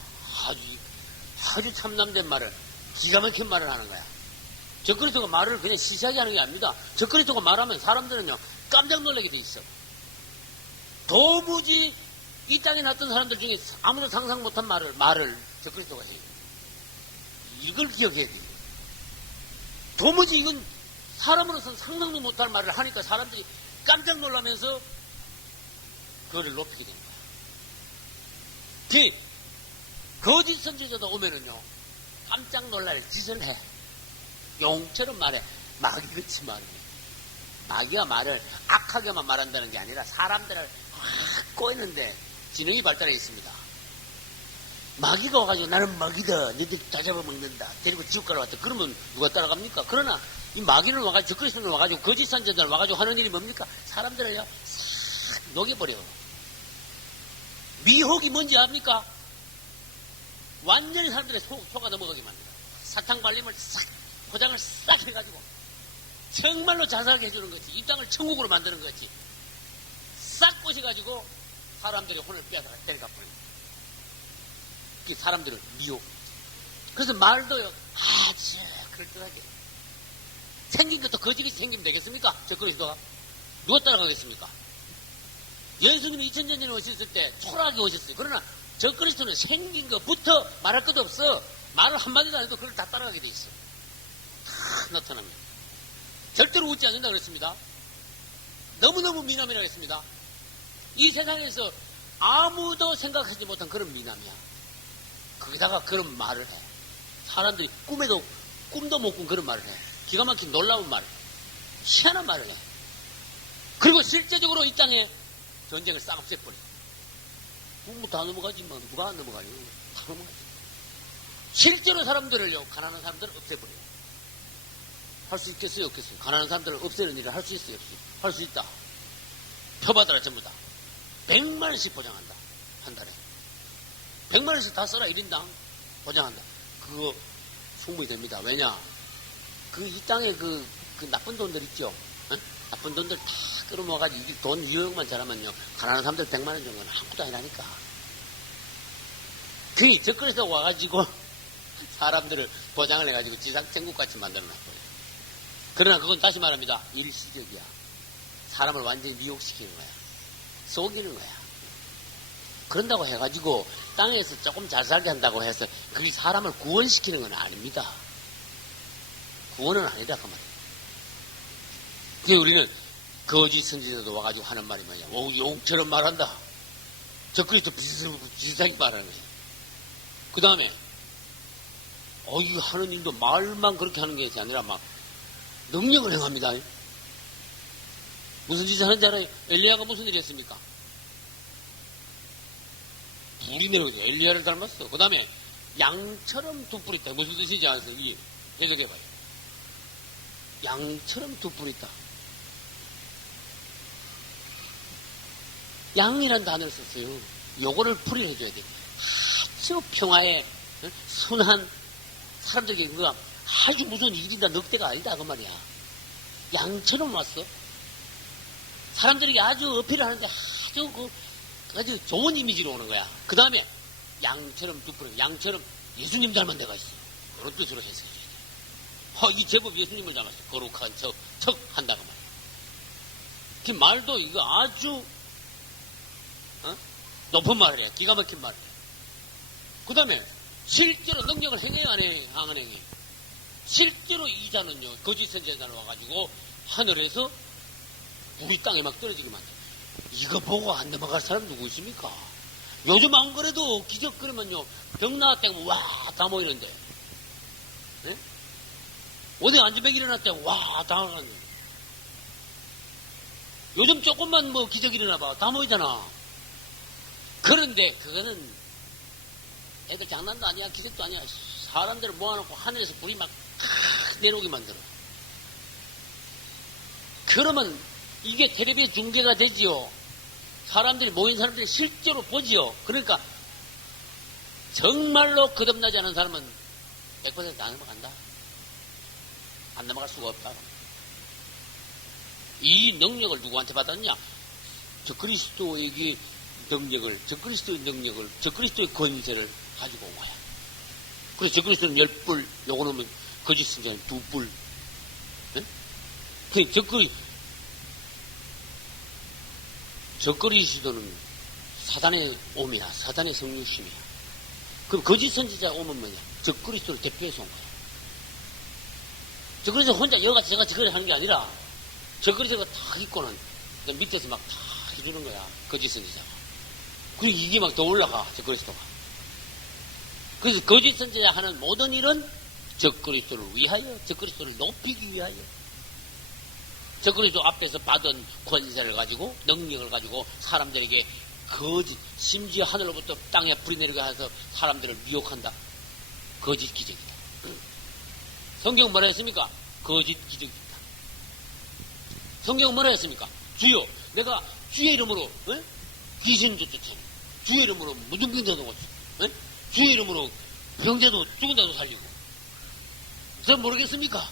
아주 참남된 말을, 기가 막힌 말을 하는 거야. 저 그리스도가 말을 그냥 시시하게 하는 게 아닙니다. 저 그리스도가 말하면 사람들은요 깜짝 놀라게 돼 있어. 도무지 이 땅에 났던 사람들 중에 아무도 상상 못한 말을 저 그리스도가 해요. 이걸 기억해야 돼요. 도무지 이건 사람으로서는 상상도 못할 말을 하니까 사람들이 깜짝 놀라면서 그거를 높이게 되는 거야. 거짓 선지자도 오면은요 깜짝 놀랄 짓을 해. 용처럼 말해. 마귀같이 말해. 마귀가 말을 악하게만 말한다는 게 아니라 사람들을 확 꼬이는데 지능이 발달해 있습니다. 마귀가 와가지고 나는 마귀다, 너희들 다 잡아먹는다, 데리고 지옥 가러 왔다, 그러면 누가 따라갑니까? 그러나 이 마귀는 와가지고, 저 그리스도는 와가지고, 거짓 선지자들 와가지고 하는 일이 뭡니까? 사람들을요 싹 녹여버려. 미혹이 뭔지 압니까? 완전히 사람들의 속아 넘어가게 만든다. 사탕 발림을 싹, 포장을 싹 해가지고 정말로 자살하게 해주는 거지. 이 땅을 천국으로 만드는 거지. 싹 꼬셔가지고 사람들의 혼을 빼앗아가 때려가 버립니다. 그 사람들을 미혹. 그래서 말도요 아주 그럴듯하게 생긴 것도 거짓이 생기면 되겠습니까? 저 그리스도가 누가 따라가겠습니까? 예수님이 2000년 전에 오셨을 때 초라하게 오셨어요. 그러나 저 그리스도는 생긴 것부터 말할 것도 없어. 말을 한마디도 안 해도 그걸 다 따라가게 돼 있어. 다 나타납니다. 절대로 웃지 않는다 그랬습니다. 너무너무 미남이라고 했습니다. 이 세상에서 아무도 생각하지 못한 그런 미남이야. 거기다가 그런 말을 해. 사람들이 꿈도 못 꾼 그런 말을 해. 기가 막힌 놀라운 말을 해. 희한한 말을 해. 그리고 실제적으로 이 땅에 전쟁을 싹 없애버려. 다 넘어가지만 누가 안 넘어가요? 다 넘어가지. 실제로 사람들을요, 가난한 사람들을 없애버려. 할 수 있겠어요, 없겠어요? 가난한 사람들을 없애는 일을 할 수 있어요, 없어요? 할 수 있다. 표받아라, 전부 다. 100만원씩 보장한다. 한 달에. 100만원씩 다 써라, 1인당. 보장한다. 그거 충분히 됩니다. 왜냐? 이 땅에 그 나쁜 돈들 있죠? 응? 나쁜 돈들 다 끌어모아가지고 돈 유용만 잘하면요, 가난한 사람들 100만원 정도는 아무것도 아니라니까. 괜히 적그리스도 와가지고 사람들을 보장을 해가지고 지상천국같이 만들어놨어요. 그러나 그건 다시 말합니다. 일시적이야. 사람을 완전히 미혹시키는 거야. 속이는 거야. 그런다고 해가지고 땅에서 조금 잘 살게 한다고 해서 그게 사람을 구원시키는 건 아닙니다. 구원은 아니다 그 말이에요. 그게 우리는 거짓 선지자도 와가지고 하는 말이 뭐냐. 용처럼 말한다. 적그리스도 비슷하게 말하는 거예요. 그 다음에 이 하는 일도 말만 그렇게 하는 게 아니라 막 능력을 행합니다. 무슨 짓을 하는지 알아요? 엘리야가 무슨 일을 했습니까? 불이 내려오죠. 엘리야를 닮았어. 그 다음에 양처럼 두 뿔 있다. 무슨 뜻인지 아세요? 해석해봐요. 양처럼 두 뿔 있다. 양이란 단어를 썼어요. 요거를 풀이를 해줘야 돼. 아주 평화에 순한 사람들에게 그가 아주 무슨 일이다 넉대가 아니다 그 말이야. 양처럼 왔어. 사람들에게 아주 어필을 하는데 아주 좋은 이미지로 오는 거야. 그 다음에 양처럼 두푸른 양처럼 예수님 닮은 데가 있어. 그런 뜻으로 해석해 줘야 돼. 이 제법 예수님을 닮았어. 거룩한 척 한다고 말이야. 그 말도 이거 아주 높은 말이야. 기가 막힌 말이야. 그 다음에 실제로 능력을 행해 안 해? 안 행해? 실제로 이자는요, 거짓 선지자는 와가지고 하늘에서 우리 땅에 막 떨어지게 만들어. 이거 보고 안 넘어갈 사람 누구 있습니까? 요즘 안 그래도 기적 그러면요, 병 나왔다고 와, 다 모이는데. 네? 어디 안전병 일어났다고 와, 다 나갔네. 요즘 조금만 뭐 기적 일어나봐. 다 모이잖아. 그런데 그거는 애들 장난도 아니야. 기적도 아니야. 사람들을 모아놓고 하늘에서 불이 막 내려오게 만들어. 그러면 이게 텔레비전 중계가 되지요. 사람들이 모인 사람들이 실제로 보지요. 그러니까 정말로 거듭나지 않은 사람은 100% 안 넘어간다. 안 넘어갈 수가 없다. 이 능력을 누구한테 받았냐? 저 그리스도에게 능력을, 저 그리스도의 권세를 가지고 온 거야. 그래서 저 그리스도는 10불, 요거는 거짓 선지자는 2불. 네? 저 그리스도는 사단의 오미야, 사단의 성육심이야. 그럼 거짓 선지자 오면 뭐냐? 저 그리스도를 대표해서 온 거야. 저 그리스도 혼자 제가 저 그리 하는 게 아니라 저 그리스도가 다 있고는 밑에서 막 다 해주는 거야. 거짓 선지자가. 그리고 이게 막 더 올라가, 저 그리스도가. 그래서 거짓 선지자 하는 모든 일은 저 그리스도를 위하여, 저 그리스도를 높이기 위하여, 저 그리스도 앞에서 받은 권세를 가지고, 능력을 가지고 사람들에게 거짓, 심지어 하늘로부터 땅에 불이 내려가 해서 사람들을 미혹한다. 거짓 기적이다. 성경 뭐라 했습니까? 거짓 기적이다. 성경은 뭐라 했습니까? 주여, 내가 주의 이름으로 귀신도 쫓아내, 주의 이름으로 무등병자도 고쳐, 주의 이름으로 병자도 죽은 자도 살리고. 전 모르겠습니까?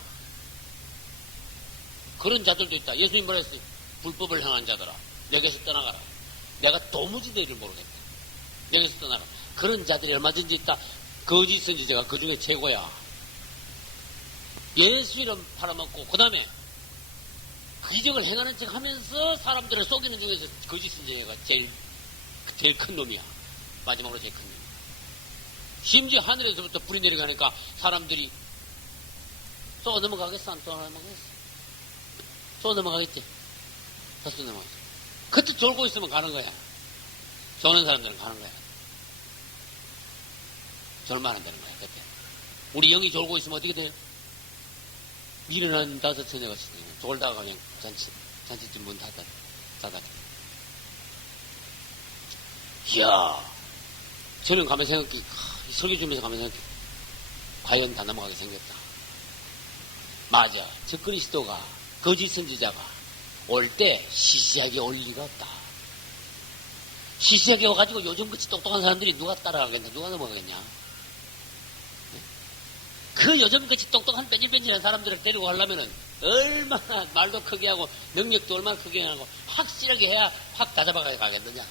그런 자들도 있다. 예수님 뭐라 했어요? 불법을 행한 자들아, 내게서 떠나가라. 내가 도무지 너희를 모르겠다. 내게서 떠나라. 그런 자들이 얼마든지 있다. 거짓 선지자가 그 중에 최고야. 예수 이름 팔아먹고, 그 다음에 기적을 행하는 척 하면서 사람들을 속이는 중에서 거짓 선지자가 제일 큰 놈이야. 마지막으로 제일 큰 놈. 심지어 하늘에서부터 불이 내려가니까 사람들이 쏘아 넘어가겠어? 안 쏘아 넘어가겠어? 쏘아 넘어가겠지? 다 쏘아 넘어가겠어. 그때 졸고 있으면 가는 거야. 쏘는 사람들은 가는 거야. 졸면 안 되는 거야, 그때. 우리 영이 졸고 있으면 어떻게 돼? 일어난 5처녀가 졸다가 그냥 잔치집 문 닫아. 이야, 저는 가면 생각해, 설교 주면서 가면 생각해, 과연 다 넘어가게 생겼다. 맞아. 저 그리스도가, 거짓 선지자가 올 때 시시하게 올 리가 없다. 시시하게 와가지고 요즘같이 똑똑한 사람들이 누가 따라가겠냐, 누가 넘어가겠냐. 그 요즘같이 똑똑한 뺀질뺀질한 사람들을 데리고 가려면은 얼마나 말도 크게 하고 능력도 얼마나 크게 하고 확실하게 해야 확 다잡아가 가겠느냐.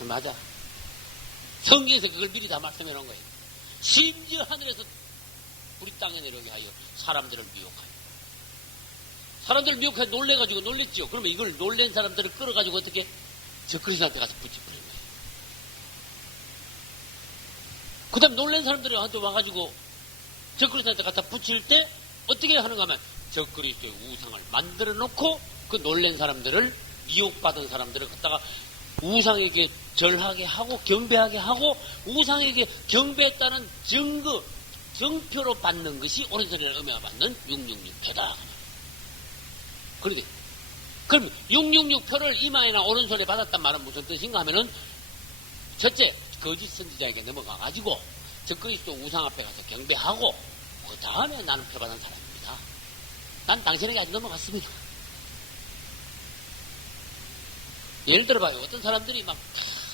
맞아. 성경에서 그걸 미리 다 말씀해 놓은 거예요. 심지어 하늘에서 불이 땅에 내려오게 하여 사람들을 미혹하여. 사람들을 미혹하여 놀래가지고 놀랬지요. 그러면 이걸 놀란 사람들을 끌어가지고 어떻게? 저 그리스도한테 가서 붙여버린 거예요. 그 다음 놀란 사람들이 한테 와가지고 저 그리스도한테 갖다 붙일 때 어떻게 하는가 하면 저 그리스도의 우상을 만들어 놓고 그 놀란 사람들을, 미혹받은 사람들을 갖다가 우상에게 절하게 하고 경배하게 하고 우상에게 경배했다는 증거, 정표로 받는 것이 오른손이라는 의미가 받는 666표다. 그런데 그럼 666표를 이마에나 오른손에 받았단 말은 무슨 뜻인가 하면은 첫째, 거짓 선지자에게 넘어가가지고 저 그리스도 우상 앞에 가서 경배하고 그 다음에 나는 표 받은 사람입니다. 난 당신에게 아직 넘어갔습니다. 예를 들어봐요. 어떤 사람들이 막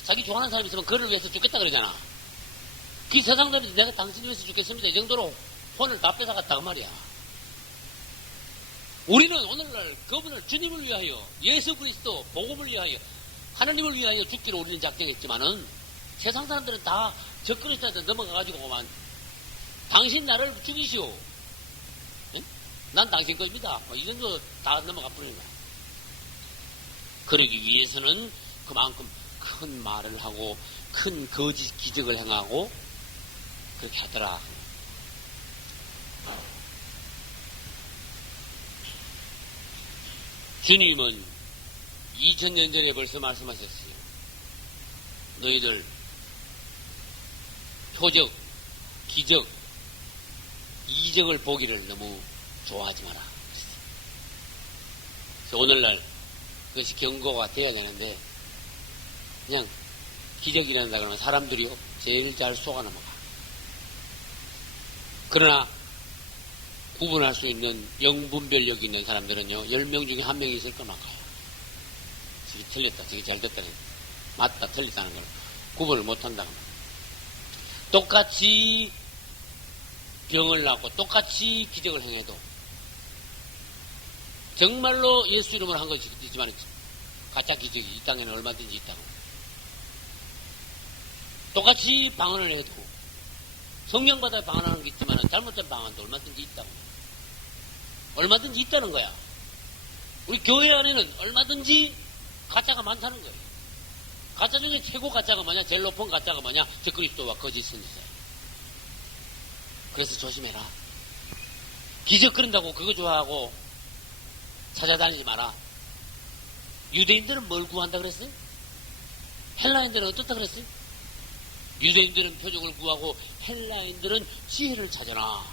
자기 좋아하는 사람이 있으면 그를 위해서 죽겠다 그러잖아. 그 세상 사람들이 내가 당신 위해서 죽겠습니다. 이 정도로 혼을 다 뺏어갔다고 말이야. 우리는 오늘날 그분을 주님을 위하여 예수 그리스도 복음을 위하여 하나님을 위하여 죽기로 우리는 작정했지만은 세상 사람들은 다 적그리스도한테 넘어가가지고만 당신 나를 죽이시오. 응? 난 당신 겁니다. 뭐 이런 거 다 넘어가 버리는 거야. 그러기 위해서는 그만큼 큰 말을 하고 큰 거짓 기적을 행하고 그렇게 하더라. 주님은 2000년 전에 벌써 말씀하셨어요. 너희들 표적, 기적, 이적을 보기를 너무 좋아하지 마라. 그래서 오늘날 그것이 경고가 돼야 되는데 그냥 기적이 일어난다 그러면 사람들이요 제일 잘 속아 넘어가. 그러나 구분할 수 있는 영분별력이 있는 사람들은요 10명 중에 1명이 있을 것만가요. 저게 틀렸다, 저게 잘 됐다는, 맞다, 틀렸다는 걸 구분을 못한다고. 똑같이 병을 낳고 똑같이 기적을 행해도 정말로 예수 이름을 한 것이 있지만 가짜 기적이 이 땅에는 얼마든지 있다고. 똑같이 방언을 해도 성령받아 방언하는 게 있지만 잘못된 방언도 얼마든지 있다고. 얼마든지 있다는 거야. 우리 교회 안에는 얼마든지 가짜가 많다는 거예요. 가짜 중에 최고 가짜가 뭐냐? 제일 높은 가짜가 뭐냐? 적그리스도와 거짓 선지자예요. 그래서 조심해라. 기적 그런다고 그거 좋아하고 찾아다니지 마라. 유대인들은 뭘 구한다 그랬어? 헬라인들은 어떻다 그랬어? 유대인들은 표적을 구하고 헬라인들은 지혜를 찾아라.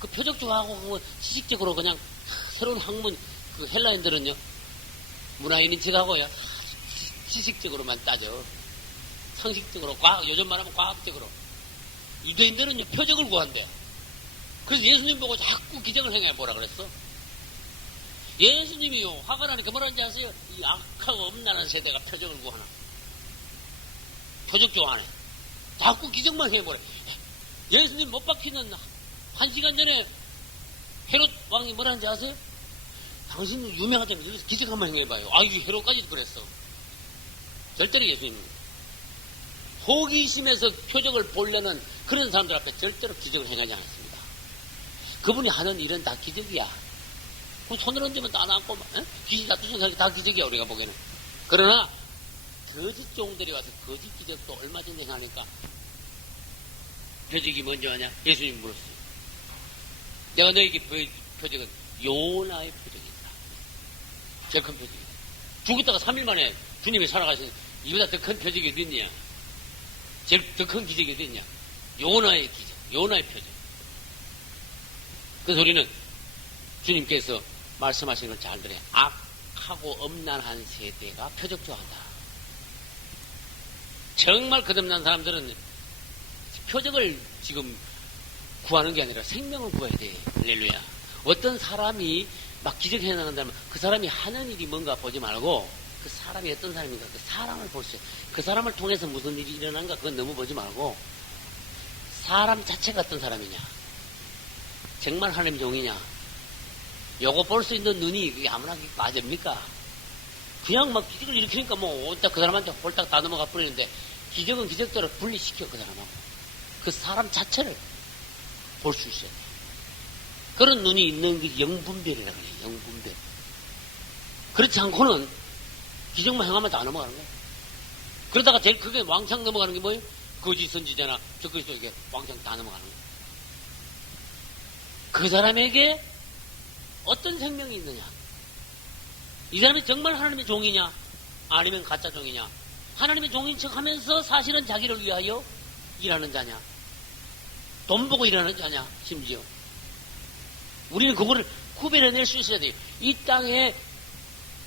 그 표적 좋아하고 그 지식적으로 그냥 새로운 학문, 그 헬라인들은요 문화인인 척하고요 지식적으로만 따져. 상식적으로 요즘 말하면 과학적으로. 유대인들은요 표적을 구한대요. 그래서 예수님 보고 자꾸 기적을 행해 보라 그랬어. 예수님이요 화가 나니까 뭐라는지 아세요? 이 악하고 엄난한 세대가 표적을 구하나. 표적 좋아하네. 자꾸 기적만 해보래. 예수님 못 박히는 1시간 전에 헤롯 왕이 뭐라는지 아세요? 당신은 유명하다면 여기서 기적 한번 행해봐요. 아유 헤롯까지도 그랬어. 절대로 예수님 호기심에서 표적을 보려는 그런 사람들 앞에 절대로 기적을 행하지 않았습니다. 그분이 하는 일은 다 기적이야. 그럼 손을 얹으면 다 나고 귀신 다 쫓는 사람이 다 기적이야 우리가 보기에는. 그러나 거짓 종들이 와서 거짓 기적도 얼마든지 하니까 표적이 뭔지 아냐? 예수님이 물었어요. 내가 너에게 표적은 요나의 표적이다. 제일 큰 표적이다. 죽었다가 3일 만에 주님이 살아가신 이보다 더 큰 표적이 어딨냐? 제일 더 큰 기적이 어딨냐? 요나의 기적, 요나의 표적. 그래서 우리는 주님께서 말씀하시는 걸 잘 들어요. 악하고 엄난한 세대가 표적 좋아한다. 정말 거듭난 사람들은 표적을 지금 구하는 게 아니라 생명을 구해야 돼. 할렐루야. 어떤 사람이 막 기적해 나간다면 그 사람이 하는 일이 뭔가 보지 말고 그 사람이 어떤 사람인가 그 사람을 보세요. 그 사람을 통해서 무슨 일이 일어나는가 그건 너무 보지 말고 사람 자체가 어떤 사람이냐, 정말 하나님 종이냐, 요거 볼 수 있는 눈이 그게 아무나 맞습니까? 그냥 막 기적을 일으키니까 뭐 그 사람한테 홀딱 다 넘어가 버리는데 기적은 기적대로 분리시켜 그 사람하고 그 사람 자체를 볼 수 있어요. 그런 눈이 있는 게 영분별이라고 해요. 영분별. 그렇지 않고는 기적만 행하면 다 넘어가는 거예요. 그러다가 제일 크게 왕창 넘어가는 게 뭐예요? 거짓 선지자나 적그리스도에게 왕창 다 넘어가는 거예요. 그 사람에게 어떤 생명이 있느냐? 이 사람이 정말 하나님의 종이냐? 아니면 가짜 종이냐? 하나님의 종인 척 하면서 사실은 자기를 위하여 일하는 자냐? 돈 보고 일하는 자냐? 심지어. 우리는 그거를 구별해낼 수 있어야 돼요. 이 땅에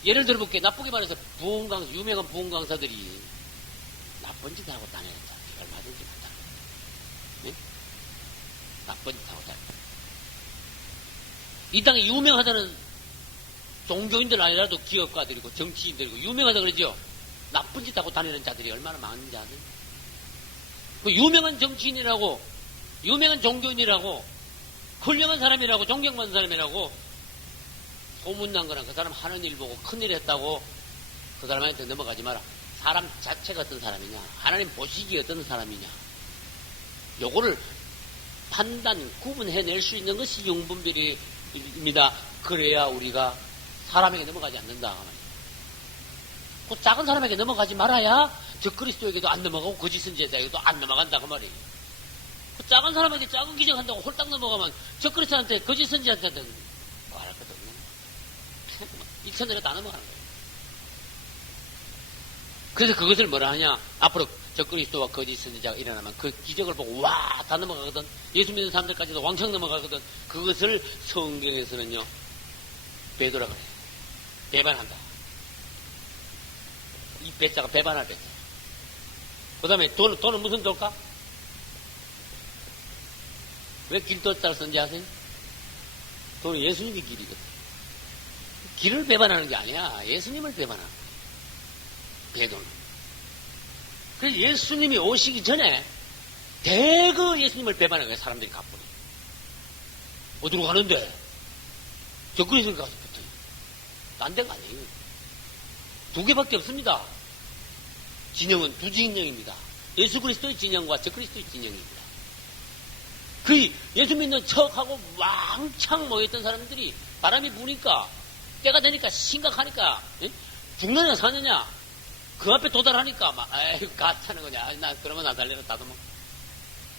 예를 들어볼게. 나쁘게 말해서 부흥강사, 유명한 부흥강사들이 나쁜 짓 하고 다녔다. 얼마든지 못다. 네? 나쁜 짓 하고 다녔다. 이 땅에 유명하다는 종교인들 아니라도 기업가들이고 정치인들이고 유명하다 그러죠. 나쁜 짓 하고 다니는 자들이 얼마나 많은지 아세요? 그 유명한 정치인이라고, 유명한 종교인이라고, 훌륭한 사람이라고, 존경받는 사람이라고 소문난 거랑 그 사람 하는 일 보고 큰일 했다고 그 사람한테 넘어가지 마라. 사람 자체가 어떤 사람이냐, 하나님 보시기에 어떤 사람이냐, 요거를 판단, 구분해낼 수 있는 것이 용분별입니다. 그래야 우리가 사람에게 넘어가지 않는다. 그 작은 사람에게 넘어가지 말아야 적그리스도에게도 안 넘어가고 거짓 선지자에게도 안 넘어간다 그 말이에요. 그 작은 사람에게 작은 기적한다고 홀딱 넘어가면 적그리스도한테 거짓 선지자한테는 말할 것도 없는 거야. 이 천내가 다 넘어가는 거예요. 그래서 그것을 뭐라 하냐, 앞으로 적그리스도와 거짓 선지자가 일어나면 그 기적을 보고 와 다 넘어가거든. 예수 믿는 사람들까지도 왕창 넘어가거든. 그것을 성경에서는요 배도라 그래요. 배반한다. 이 배자가 배반할 배자. 그 다음에 돈은 무슨 돌까? 왜 길도자를 썼는지 아세요? 돈은 예수님이 길이거든. 길을 배반하는 게 아니야. 예수님을 배반하는 거야. 배도는. 그래서 예수님이 오시기 전에 대거 예수님을 배반하는 거야. 사람들이 가뿐히. 어디로 가는데? 적그리스도 가서 붙어요. 딴 데가 아니에요. 두 개밖에 없습니다. 진영은 두 진영입니다. 예수 그리스도의 진영과 적그리스도의 진영입니다. 그 예수 믿는 척하고 왕창 모였던 사람들이 바람이 부니까 때가 되니까 심각하니까 죽느냐 사느냐 그 앞에 도달하니까 막 에이 가짜는 거냐. 나 그러면 나 달래라 다도뭐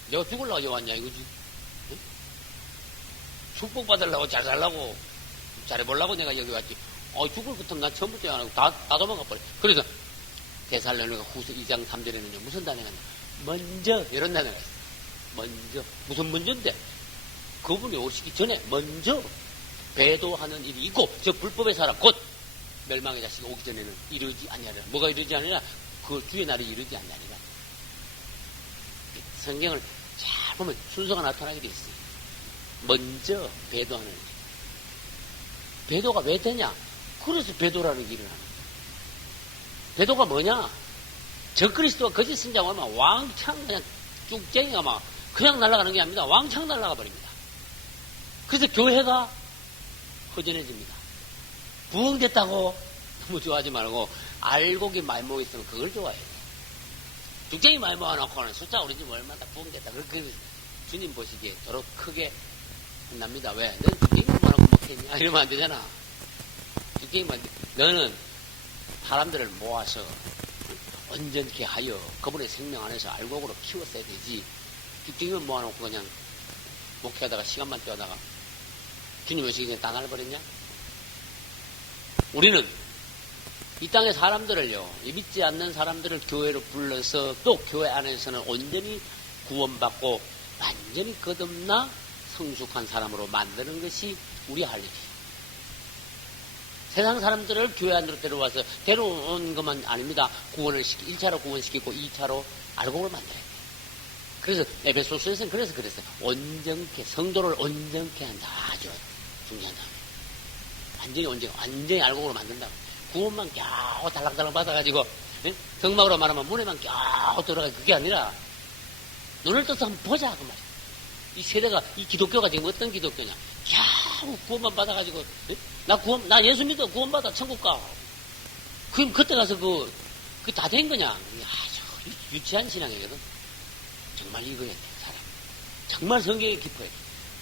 내가 죽으려고 여기 왔냐 이거지. 축복받으려고 잘 살라고 잘해보려고 내가 여기 왔지. 죽을 것같으면 난 처음부터 안 하고 다 도망가 버려. 그래서 데살로니가 후서 2장 3절에는요 무슨 단어가 있냐, 먼저 이런 단어가 있어. 먼저. 무슨 먼저인데? 그분이 오시기 전에 먼저 배도하는 일이 있고 저 불법의 사람 곧 멸망의 자식이 오기 전에는 이르지 아니하리라. 뭐가 이르지 아니라 그 주의 날이 이르지 아니하리라. 성경을 잘 보면 순서가 나타나게 돼 있어요. 먼저 배도하는 일. 배도가 왜 되냐? 그래서 배도라는 일을 하는 거예요. 배도가 뭐냐? 적그리스도와 거짓 선지자가 오면 왕창 그냥 쭉쟁이가 막 그냥 날아가는 게 아닙니다. 왕창 날아가 버립니다. 그래서 교회가 허전해집니다. 부흥됐다고 너무 좋아하지 말고 알곡이 많이 모여있으면 그걸 좋아해야 돼. 쭉쟁이 많이 모아놓고는 숫자 우리 집 얼마나 부흥됐다. 그렇게 주님 보시기에 더러 크게 혼납니다. 왜? 너는 쭉쟁이 모아놓고 먹겠냐? 이러면 안 되잖아. 쭉쟁이 너는 사람들을 모아서 온전케 하여 그분의 생명 안에서 알곡으로 키웠어야 되지. 쭉쟁이만 모아놓고 그냥 목회하다가 시간만 때우다가 주님 오시기 전에 다 날버렸냐? 우리는 이 땅의 사람들을요, 믿지 않는 사람들을 교회로 불러서 또 교회 안에서는 온전히 구원받고 완전히 거듭나 성숙한 사람으로 만드는 것이 우리 할 일이에요. 세상 사람들을 교회 안으로 데려와서 데려온 것만 아닙니다. 구원을 1차로 구원시키고 2차로 알곡을 만들어야 돼요. 그래서 에베소서에서는 그랬어요. 온전케, 성도를 온전케 한다. 아주 중요하다. 완전히 알곡으로 만든다. 구원만 겨우 달랑달랑 받아가지고, 덕막으로 말하면 문에만 겨우 들어가. 그게 아니라, 눈을 떠서 한번 보자. 그 말이야. 이 세대가, 이 기독교가 지금 어떤 기독교냐. 겨우 구원만 받아가지고, 나 예수 믿어. 구원받아. 천국 가. 그럼 그때 가서 그게 다 된 거냐. 아주 유치한 신앙이거든. 정말 이거야 돼, 사람. 정말 성경이 깊어야 돼.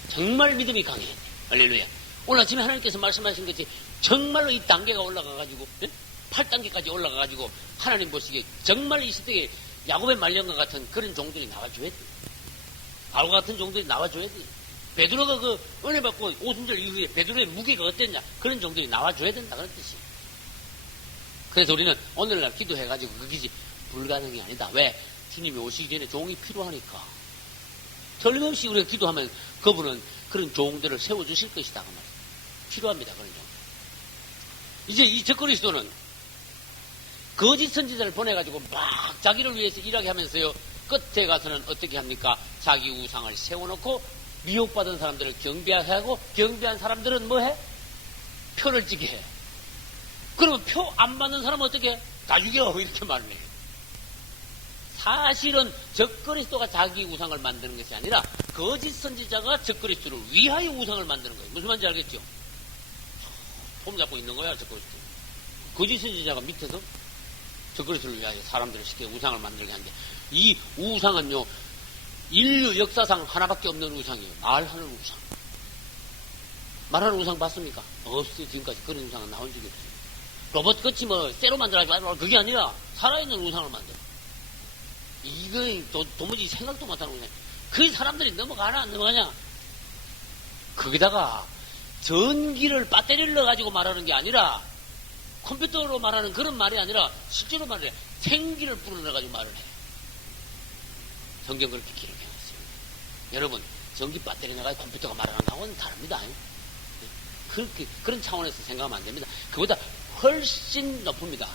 정말 믿음이 강해야 돼. 할렐루야. 오늘 아침에 하나님께서 말씀하신 것이 정말로 이 단계가 올라가가지고 8단계까지 올라가가지고 하나님 보시기에 정말 이 시대에 야곱의 말년과 같은 그런 종들이 나와줘야 돼. 바로 같은 종들이 나와줘야 돼. 베드로가 그 은혜 받고 오순절 이후에 베드로의 무게가 어땠냐, 그런 종들이 나와줘야 된다, 그런 뜻이에요. 그래서 우리는 오늘날 기도해가지고 그것이 불가능이 아니다. 왜? 주님이 오시기 전에 종이 필요하니까. 틀림없이 우리가 기도하면 그분은 그런 종들을 세워주실 것이다. 그 말이에요. 필요합니다. 그런 종. 이제 이 적그리스도는 거짓 선지자를 보내가지고 막 자기를 위해서 일하게 하면서요. 끝에 가서는 어떻게 합니까? 자기 우상을 세워놓고 미혹받은 사람들을 경배하게 하고 경배한 사람들은 뭐해? 표를 찌게 해. 그러면 표 안 받는 사람은 어떻게 해? 다 죽여. 이렇게 말을 해요. 사실은 적그리스도가 자기 우상을 만드는 것이 아니라 거짓 선지자가 적그리스도를 위하여 우상을 만드는 거예요. 무슨 말인지 알겠죠? 폼 잡고 있는 거야, 적그리스도. 거짓 선지자가 밑에서 적그리스도를 위하여 사람들을 시켜 우상을 만들게 하는데, 이 우상은요, 인류 역사상 하나밖에 없는 우상이에요. 말하는 우상. 말하는 우상 봤습니까? 없어요. 지금까지 그런 우상은 나온 적이 없어요. 로봇 끝이 뭐 쇠로 만들어야지 말고 그게 아니라 살아있는 우상을 만들어. 이거 도무지 생각도 못하는 우상. 그 사람들이 넘어가나 안 넘어가냐? 거기다가 전기를 배터리를 넣어가지고 말하는 게 아니라 컴퓨터로 말하는 그런 말이 아니라 실제로 말을 해. 생기를 불어넣어가지고 말을 해. 성경 그렇게 기록해놨어요. 여러분, 전기 배터리 넣어가지고 컴퓨터가 말하는 거하고는 다릅니다. 그렇게, 그런 차원에서 생각하면 안 됩니다. 그보다 훨씬 높습니다.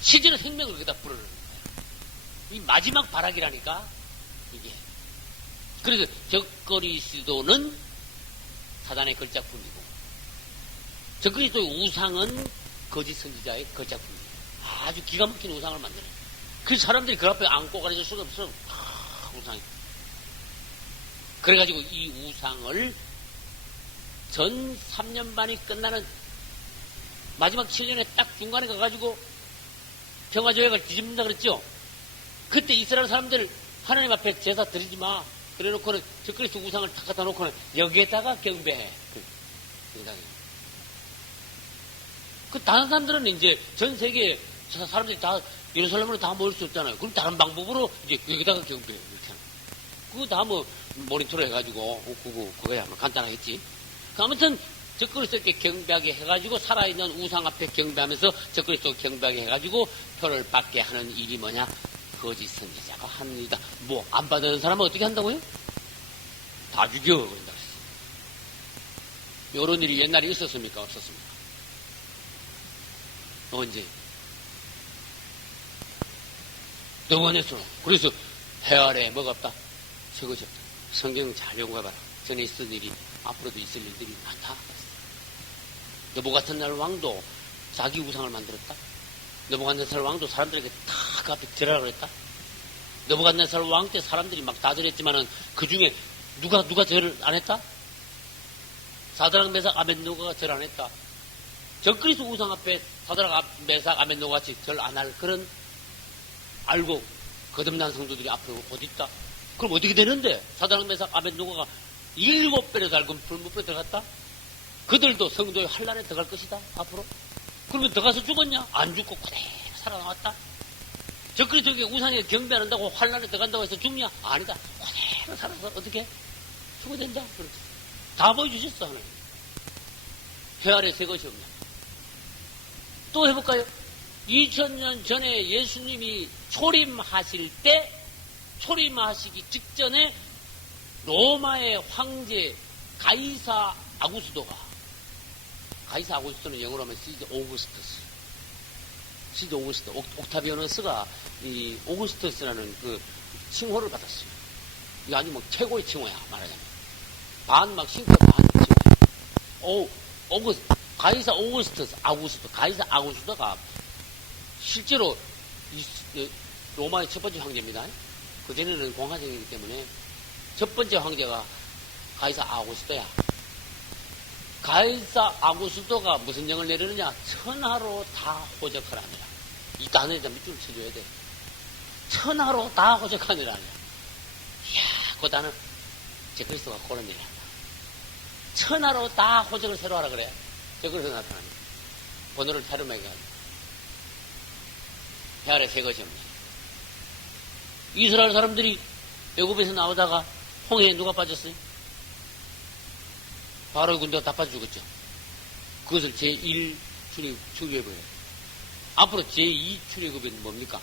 실제로 생명을 거기다 불어넣는 거예요. 이 마지막 발악이라니까, 이게. 그래서 적그리스도는 사단의 걸작품이고, 적그리스도의 우상은 거짓 선지자의 걸작품이에요. 아주 기가 막힌 우상을 만드는. 그 사람들이 그 앞에 안고 가려질 수가 없어. 우상이. 그래가지고 이 우상을 전 3년 반이 끝나는 마지막 7년에 딱 중간에 가가지고 평화조약을 뒤집는다 그랬죠? 그때 이스라엘 사람들 하나님 앞에 제사 드리지 마. 그래 놓고는 적그리스도 우상을 탁 갖다 놓고는 여기에다가 경배해. 그 다른 사람들은 이제 전 세계 사람들이 다 예루살렘으로 다 모일 수 없잖아요. 그럼 다른 방법으로 이제 여기다가 경배해. 이렇게 하는. 그거 다 뭐 모니터로 해가지고 그거야 뭐 간단하겠지. 아무튼 적그리스도께 경배하게 해가지고 살아있는 우상 앞에 경배하면서 적그리스도 경배하게 해가지고 표를 받게 하는 일이 뭐냐? 거짓 선지자가 합니다. 뭐 안 받는 사람은 어떻게 한다고요? 다 죽여 그런다 그랬어. 이런 일이 옛날에 있었습니까? 없었습니까? 언제? 너무 안 했어. 그래서 해 아래 뭐가 없다? 저것이 없다. 성경 잘 연구해봐라. 전에 있었던 일이 앞으로도 있을 일들이 많다. 느부갓네살 왕도 자기 우상을 만들었다. 느부갓네살 왕도 사람들에게 다 그 앞에 절하라 그랬다. 느부갓네살 왕 때 사람들이 막 다 절했지만은 그 중에 누가 절을 안 했다? 사드락 메삭 아벤노고가 절 안 했다. 적그리스도 우상 앞에 사드락 메삭 아벤노고 같이 절 안 할 그런 알고 거듭난 성도들이 앞에 어디 있다? 그럼 어떻게 되는데? 사드락 메삭 아벤노고가 7배로 달군 불못불에 들어갔다? 그들도 성도의 환란에 들어갈 것이다 앞으로. 그러면 들어가서 죽었냐? 안 죽고 그대로 살아나왔다. 적그리스도에게 우상에 경배한다고 환란에 들어간다고 해서 죽냐? 아니다. 그대로 살아서 어떻게? 죽어된다. 그렇지. 다 보여주셨어 하나님. 해 아래 새 것이 없냐? 또 해볼까요? 2000년 전에 예수님이 초림하실 때 초림하시기 직전에 로마의 황제 가이사 아구스도가, 가이사 아구스도는 영어로 하면 시저 오구스투스, 시저 오구스트, 옥타비아누스가 이 오구스투스라는 그 칭호를 받았어요. 이거 아주 뭐 최고의 칭호야, 말하자면. 반 막 신과 반 칭호야. 가이사 오구스투스, 가이사 아구스도가 실제로 로마의 첫 번째 황제입니다. 그전에는 공화정이기 때문에 첫 번째 황제가 가이사 아구스도야. 가이사 아구스도가 무슨 명을 내리느냐? 천하로 다 호적하라니라. 이 단어에다 밑줄을 쳐줘야 돼. 천하로 다 호적하니라. 이야, 그 단어 적그리스도가 그런 일을 한다. 천하로 다 호적을 새로 하라 그래. 적그리스도 나타납니다. 번호를 타령하게 하고. 해 아래 새 것이 없네. 이스라엘 사람들이 애굽에서 나오다가 홍해에 누가 빠졌어요? 바로의 군대가 다 빠져 죽었죠. 그것을 제1 출애굽에 앞으로 제2 출애굽은 뭡니까?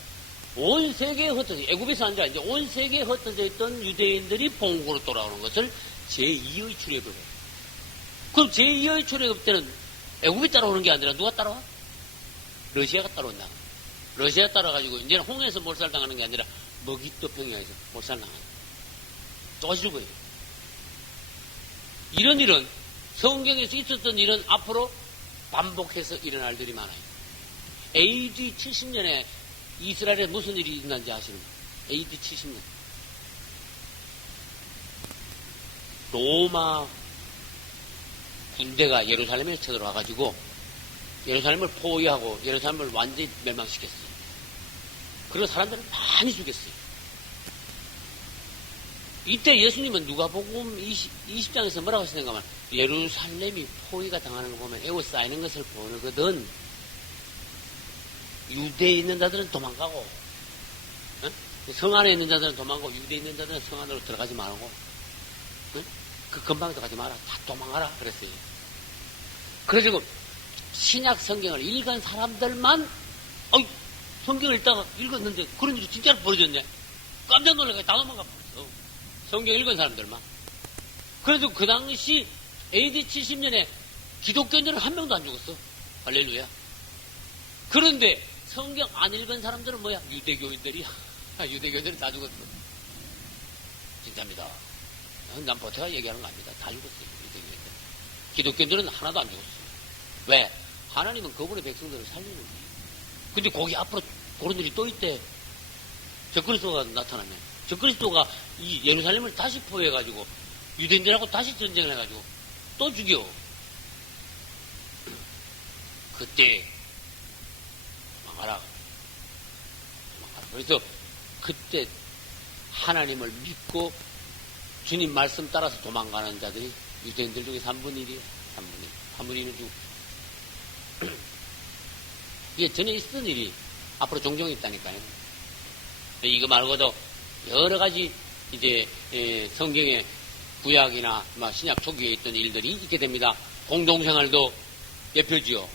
온 세계에 흩어져, 애굽에서 아니라 이제 온 세계에 흩어져 있던 유대인들이 본국으로 돌아오는 것을 제2의 출애굽에. 그럼 제2의 출애굽 때는 애굽이 따라오는 게 아니라 누가 따라와? 러시아가 따라온다. 러시아 따라가지고 이제는 홍해에서 몰살당하는 게 아니라 머기또 평야에서 몰살당하는. 똑같이 죽어요. 이런 일은 성경에서 있었던 일은 앞으로 반복해서 일어날 일이 많아요. AD 70년에 이스라엘에 무슨 일이 일어난지 아시는 거예요? AD 70년. 군대가 예루살렘에 쳐들어와가지고 예루살렘을 포위하고 예루살렘을 완전히 멸망시켰어요. 그리고 사람들을 많이 죽였어요. 이때 예수님은 누가복음 20장에서 뭐라고 하시는가 하면 예루살렘이 포위가 당하는 거 보면 에워싸이는 것을 보거든. 유대에 있는 자들은 도망가고 성 안에 있는 자들은 도망가고 유대에 있는 자들은 성 안으로 들어가지 말고 그 근방에 들어가지 마라. 다 도망가라 그랬어요. 그래가지고 신약 성경을 읽은 사람들만 성경을 읽다가 읽었는데 그런 일이 진짜로 벌어졌네. 깜짝 놀라서 다 도망가 버렸어. 성경 읽은 사람들만. 그래도 그 당시 AD 70년에 기독교인들은 한 명도 안 죽었어. 할렐루야. 그런데 성경 안 읽은 사람들은 뭐야? 유대교인들이야. 유대교인들은 다 죽었어. 진짜입니다. 난 보태가 얘기하는 거 아닙니다. 다 죽었어요. 유대교인들. 기독교인들은 하나도 안 죽었어. 왜? 하나님은 그분의 백성들을 살리는 거예요. 근데 거기 앞으로 그런 일이 또 있대. 적그리스도가 나타나면 적그리스도가 이 예루살렘을 다시 포위해가지고 유대인들하고 다시 전쟁을 해가지고 또 죽여. 그때 도망가라. 그래서 그때 하나님을 믿고 주님 말씀 따라서 도망가는 자들이 유대인들 중에 3분의 1이에요. 3분의 1은 죽고. 이게 전에 있었던 일이 앞으로 종종 있다니까요. 이거 말고도 여러 가지 이제 성경의 구약이나 신약 초기에 있던 일들이 있게 됩니다. 공동생활도 예표지요.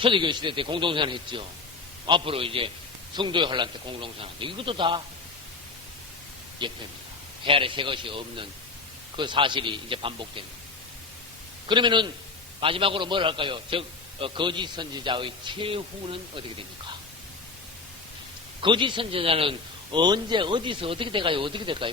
초대교회 시대 때 공동생활 했죠. 앞으로 이제 성도의 환란 때 공동생활. 이것도 다 예표입니다. 해 아래 새 것이 없는 그 사실이 이제 반복됩니다. 그러면은 마지막으로 뭘 할까요? 즉 거짓 선지자의 최후는 어떻게 됩니까? 거짓 선지자는 언제 어디서 어떻게 될까요? 어떻게 될까요?